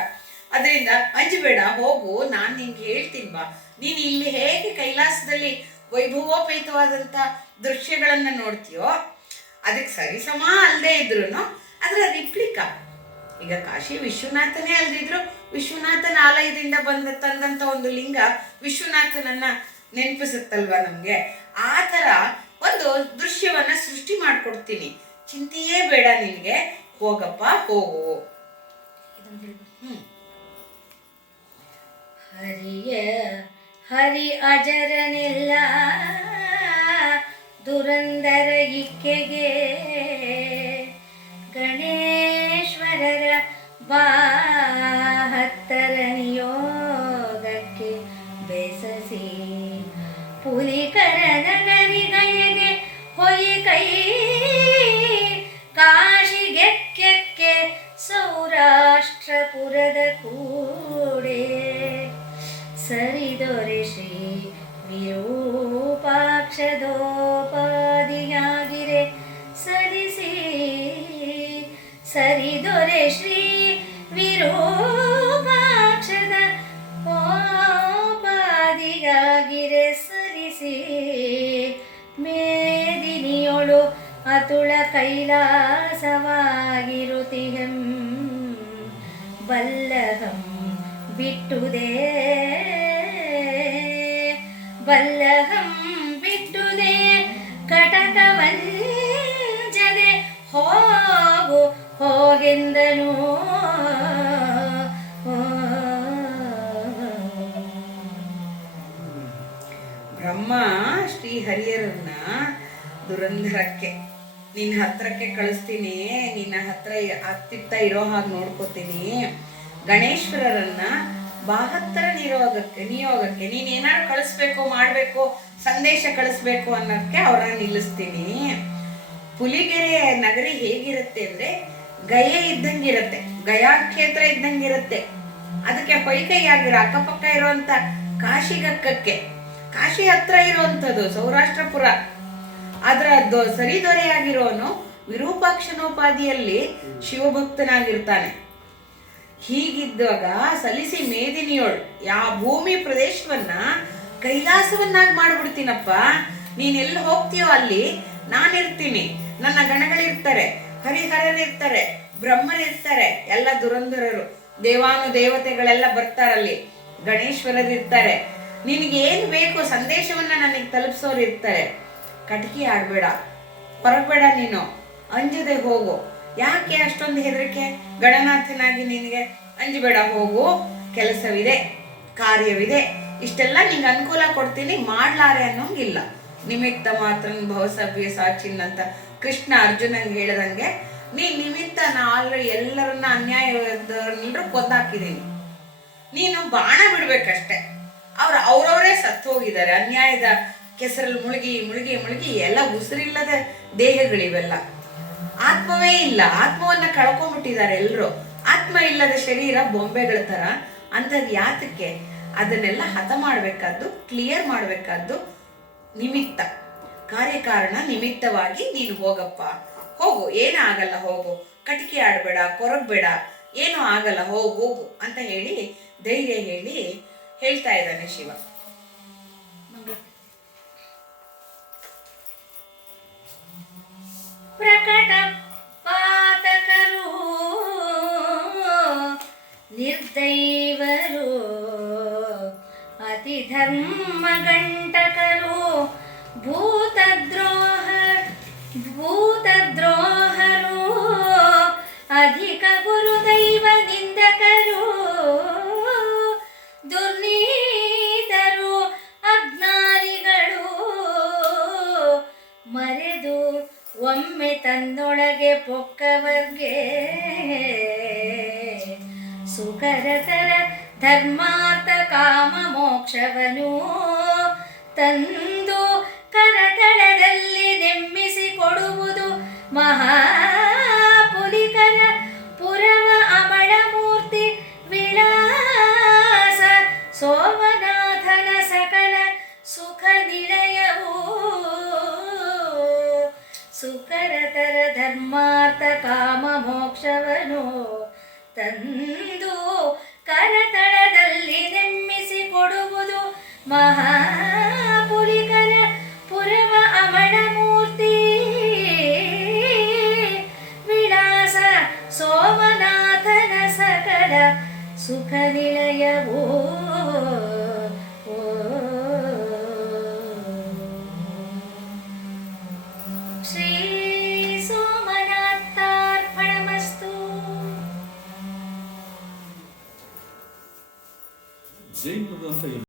ಅದರಿಂದ ಅಂಜಬೇಡ, ಹೋಗು, ನಾನ್ ನಿಂಗೆ ಹೇಳ್ತೀನಿ ಬಾ. ನೀನ್ ಇಲ್ಲಿ ಹೇಗೆ ಕೈಲಾಸದಲ್ಲಿ ವೈಭವೋಪೇತವಾದಂತ ದೃಶ್ಯಗಳನ್ನ ನೋಡ್ತೀಯೋ ಅದಕ್ಕೆ ಸರಿಸಮ ಅಲ್ಲದೆ ಇದ್ರು ಅದರ ರಿಪ್ಲಿಕಾ. ಈಗ ಕಾಶಿ ವಿಶ್ವನಾಥನೇ ಅಲ್ದಿದ್ರು ವಿಶ್ವನಾಥನ ಆಲಯದಿಂದ ತಂದಂತ ಒಂದು ಲಿಂಗ ವಿಶ್ವನಾಥನನ್ನ ನೆನಪಿಸುತ್ತಲ್ವಾ ನಮ್ಗೆ. ಆ ತರ ಒಂದು ದೃಶ್ಯವನ್ನ ಸೃಷ್ಟಿ ಮಾಡ್ಕೊಡ್ತೀನಿ. ಚಿಂತೆಯೇ ಬೇಡ ನಿನ್ಗೆ, ಹೋಗಪ್ಪ ಹೋಗು. ಹರಿ ಅಜರನೆಲ್ಲ ದುರಂದರ ಇಕ್ಕೆಗೆ ಗಣೇಶ್ವರರ ಹತ್ತರ ನಿಯೋಗಕ್ಕೆ ಬೆಸಸಿ ಪುಲಿಕರನ ನರಿಗೈಗೆ ಹೊಯಿ ಕೈ ಕಾಶಿಗೆಕ್ಕೆ ಸೌರಾಷ್ಟ್ರಪುರದ ಕೂಡೆ ಸರಿದೊರೆ ಶ್ರೀ ವಿರೂಪಾಕ್ಷದೋಪಾದಿಯಾಗಿರೆ ಸರಿಸಿ ಸರಿದೊರೆ ಶ್ರೀ ವಿರೂಪಾಕ್ಷದ ಓಪಾದಿಯಾಗಿರೆ ಸರಿಸಿ ಮೇದಿನಿಯೊಳು ಅತುಳ ಕೈಲಾಸವಾಗಿರುತಿಹಂ ಬಲ್ಲಹಂ ಬಿಟ್ಟುದೇ ಬಲ್ಲಹಂ ಬಿಟ್ಟುದೇ ಕಟಕವಂಜದೆ ಹೋಗು ಹೋಗೆಂದನು. ಬ್ರಹ್ಮ ಶ್ರೀಹರಿಯರನ್ನ ದುರಂಧರಕ್ಕೆ ನಿನ್ನ ಹತ್ರಕ್ಕೆ ಕಳಿಸ್ತೀನಿ, ನಿನ್ನ ಹತ್ರ ಹತ್ತಿತ್ತ ಇರೋ ಹಾಗೆ ನೋಡ್ಕೋತೀನಿ. ಗಣೇಶ್ವರರನ್ನ ಬಾಹತ್ತರ ನಿಯೋಗಕ್ಕೆ ನೀನೇನಾದ್ರು ಕಳಿಸ್ಬೇಕು, ಮಾಡ್ಬೇಕು, ಸಂದೇಶ ಕಳಿಸ್ಬೇಕು ಅನ್ನೋದಕ್ಕೆ ಅವ್ರನ್ನ ನಿಲ್ಲಿಸ್ತೀನಿ. ಪುಲಿಗೆರೆ ನಗರಿ ಹೇಗಿರುತ್ತೆ ಅಂದ್ರೆ ಗಯೆ ಇದ್ದಂಗಿರುತ್ತೆ, ಗಯಾ ಕ್ಷೇತ್ರ ಇದ್ದಂಗಿರುತ್ತೆ. ಅದಕ್ಕೆ ಹೊಯ್ಕೈಯಾಗಿರೋ ಅಕ್ಕಪಕ್ಕ ಇರುವಂತ ಕಾಶಿಗಕ್ಕಕ್ಕೆ, ಕಾಶಿ ಹತ್ರ ಇರುವಂಥದ್ದು ಸೌರಾಷ್ಟ್ರಪುರ. ಅದರ ಸರಿದೊರೆಯಾಗಿರೋನು ವಿರೂಪಾಕ್ಷನೋಪಾದಿಯಲ್ಲಿ ಶಿವಭಕ್ತನಾಗಿರ್ತಾನೆ. ಹೀಗಿದ್ದಾಗ ಸಲಿಸಿ ಮೇದಿನಿಯೋಳು ಭೂಮಿ ಪ್ರದೇಶವನ್ನ ಕೈಲಾಸವನ್ನಾಗಿ ಮಾಡ್ಬಿಡ್ತೀನಪ್ಪ. ನೀನೆಲ್ಲಿ ಹೋಗ್ತೀಯೋ ಅಲ್ಲಿ ನಾನಿರ್ತೀನಿ, ನನ್ನ ಗಣಗಳಿರ್ತಾರೆ, ಹರಿಹರರಿರ್ತಾರೆ, ಬ್ರಹ್ಮರಿರ್ತಾರೆ, ಎಲ್ಲ ದುರಂಧರರು, ದೇವಾನು ದೇವತೆಗಳೆಲ್ಲ ಬರ್ತಾರಲ್ಲಿ, ಗಣೇಶ್ವರರಿರ್ತಾರೆ. ನಿನಗೆ ಏನು ಬೇಕು ಸಂದೇಶವನ್ನ ನನಗೆ ತಲುಪಿಸೋರು ಇರ್ತಾರೆ. ಕಟಕಿ ಆಡ್ಬೇಡ, ಹೊರಗಬೇಡ, ನೀನು ಅಂಜದೆ ಹೋಗು. ಯಾಕೆ ಅಷ್ಟೊಂದು ಹೆದರಿಕೆ? ಗಣನಾಥನಾಗಿ ನಿನಗೆ ಅಂಜಬೇಡ, ಹೋಗು. ಕೆಲಸವಿದೆ, ಕಾರ್ಯವಿದೆ, ಇಷ್ಟೆಲ್ಲ ನಿಂಗೆ ಅನುಕೂಲ ಕೊಡ್ತೀನಿ, ಮಾಡ್ಲಾರೆ ಅನ್ನೋಂಗಿಲ್ಲ. ನಿಮಿತ್ತ ಮಾತ್ರ ಭವಸಭ್ಯ ಸಾಚಿನ್ ಅಂತ ಕೃಷ್ಣ ಅರ್ಜುನಂಗೆ ಹೇಳದಂಗೆ ನೀನ್ ನಿಮಿತ್ತ ಆಲ್ರೆಡಿ ಎಲ್ಲರನ್ನ ಅನ್ಯಾಯದವ್ರನ್ನೆಲ್ಲರೂ ಕೊಂದಾಕಿದ್ದೀನಿ. ನೀನು ಬಾಣ ಬಿಡ್ಬೇಕಷ್ಟೆ. ಅವ್ರವರೇ ಸತ್ತು ಹೋಗಿದ್ದಾರೆ ಅನ್ಯಾಯದ ಕೆಸರಲ್ಲಿ ಮುಳುಗಿ ಮುಳುಗಿ ಮುಳುಗಿ. ಎಲ್ಲ ಉಸಿರಿಲ್ಲದ ದೇಹಗಳಿವೆಲ್ಲ, ಆತ್ಮವೇ ಇಲ್ಲ. ಆತ್ಮವನ್ನ ಕಳ್ಕೊಂಡ್ಬಿಟ್ಟಿದ್ದಾರೆ ಎಲ್ರು. ಆತ್ಮ ಇಲ್ಲದ ಶರೀರ ಬೊಂಬೆಗಳ ತರ. ಅಂಥದ್ದು ಯಾತಕ್ಕೆ? ಅದನ್ನೆಲ್ಲ ಹತ ಮಾಡ್ಬೇಕಾದ್ದು, ಕ್ಲಿಯರ್ ಮಾಡ್ಬೇಕಾದ್ದು ನಿಮಿತ್ತ, ಕಾರ್ಯಕಾರಣ ನಿಮಿತ್ತವಾಗಿ ನೀನು ಹೋಗಪ್ಪ, ಹೋಗು, ಏನೂ ಆಗಲ್ಲ, ಹೋಗು, ಕಟಿಕೆ ಆಡಬೇಡ, ಕೊರಗಬೇಡ, ಏನೂ ಆಗಲ್ಲ, ಹೋಗು ಹೋಗು ಅಂತ ಹೇಳಿ ಧೈರ್ಯ ಹೇಳಿ ಹೇಳ್ತಾ ಇದ್ದಾನೆ ಶಿವ. ಪ್ರಕಟ ಪಾತಕರು ನಿರ್ದೈವರು ಅತಿ ಧರ್ಮಗಂಟಕರು ಭೂತದ್ರೋಹರು ಅಧಿಕ ಗುರುದೈವ ನಿಂದಕರು ದುರ್ನೀತರು ಅಜ್ಞಾನಿಗಳು ಮರೆದು ಒಮ್ಮೆ ತನ್ನೊಳಗೆ ಪೊಕ್ಕವರ್ಗೆ ಸುಕರತರ ಧರ್ಮಾರ್ಥ ಕಾಮ ಮೋಕ್ಷವನು ತಂದು ಕರತಳದಲ್ಲಿ ನೆಮ್ಮಿಸಿ ಕೊಡುವುದು ಮಹಾಪುಲಿಕರ ಪುರವ ಅಮಳ ಮೂರ್ತಿ ವಿಳಾಸ ಸೋಮನಾಥನ ಸಕಲ ಸುಖ ನಿಲಯವು ಸುಕರತರ ಧರ್ಮಾರ್ಥ ಕಾಮ ಮೋಕ್ಷವನು ತಂದು ಕರತಳದಲ್ಲಿ ನೆಮ್ಮಿಸಿ ಕೊಡುವುದು ಮಹಾಪುಲಿಕರ ಪುರವ ಅಮಳ ಮೂರ್ತಿ ವಿಳಾಸ ಸೋಮನಾಥನ ಸಕಲ ಸುಖ ನಿಲಯವೋ. ಶ್ರೀ ಸೋಮನಾಥಾರ್ಪಣಮಸ್ತು. ಜೈನರು ಅಂತ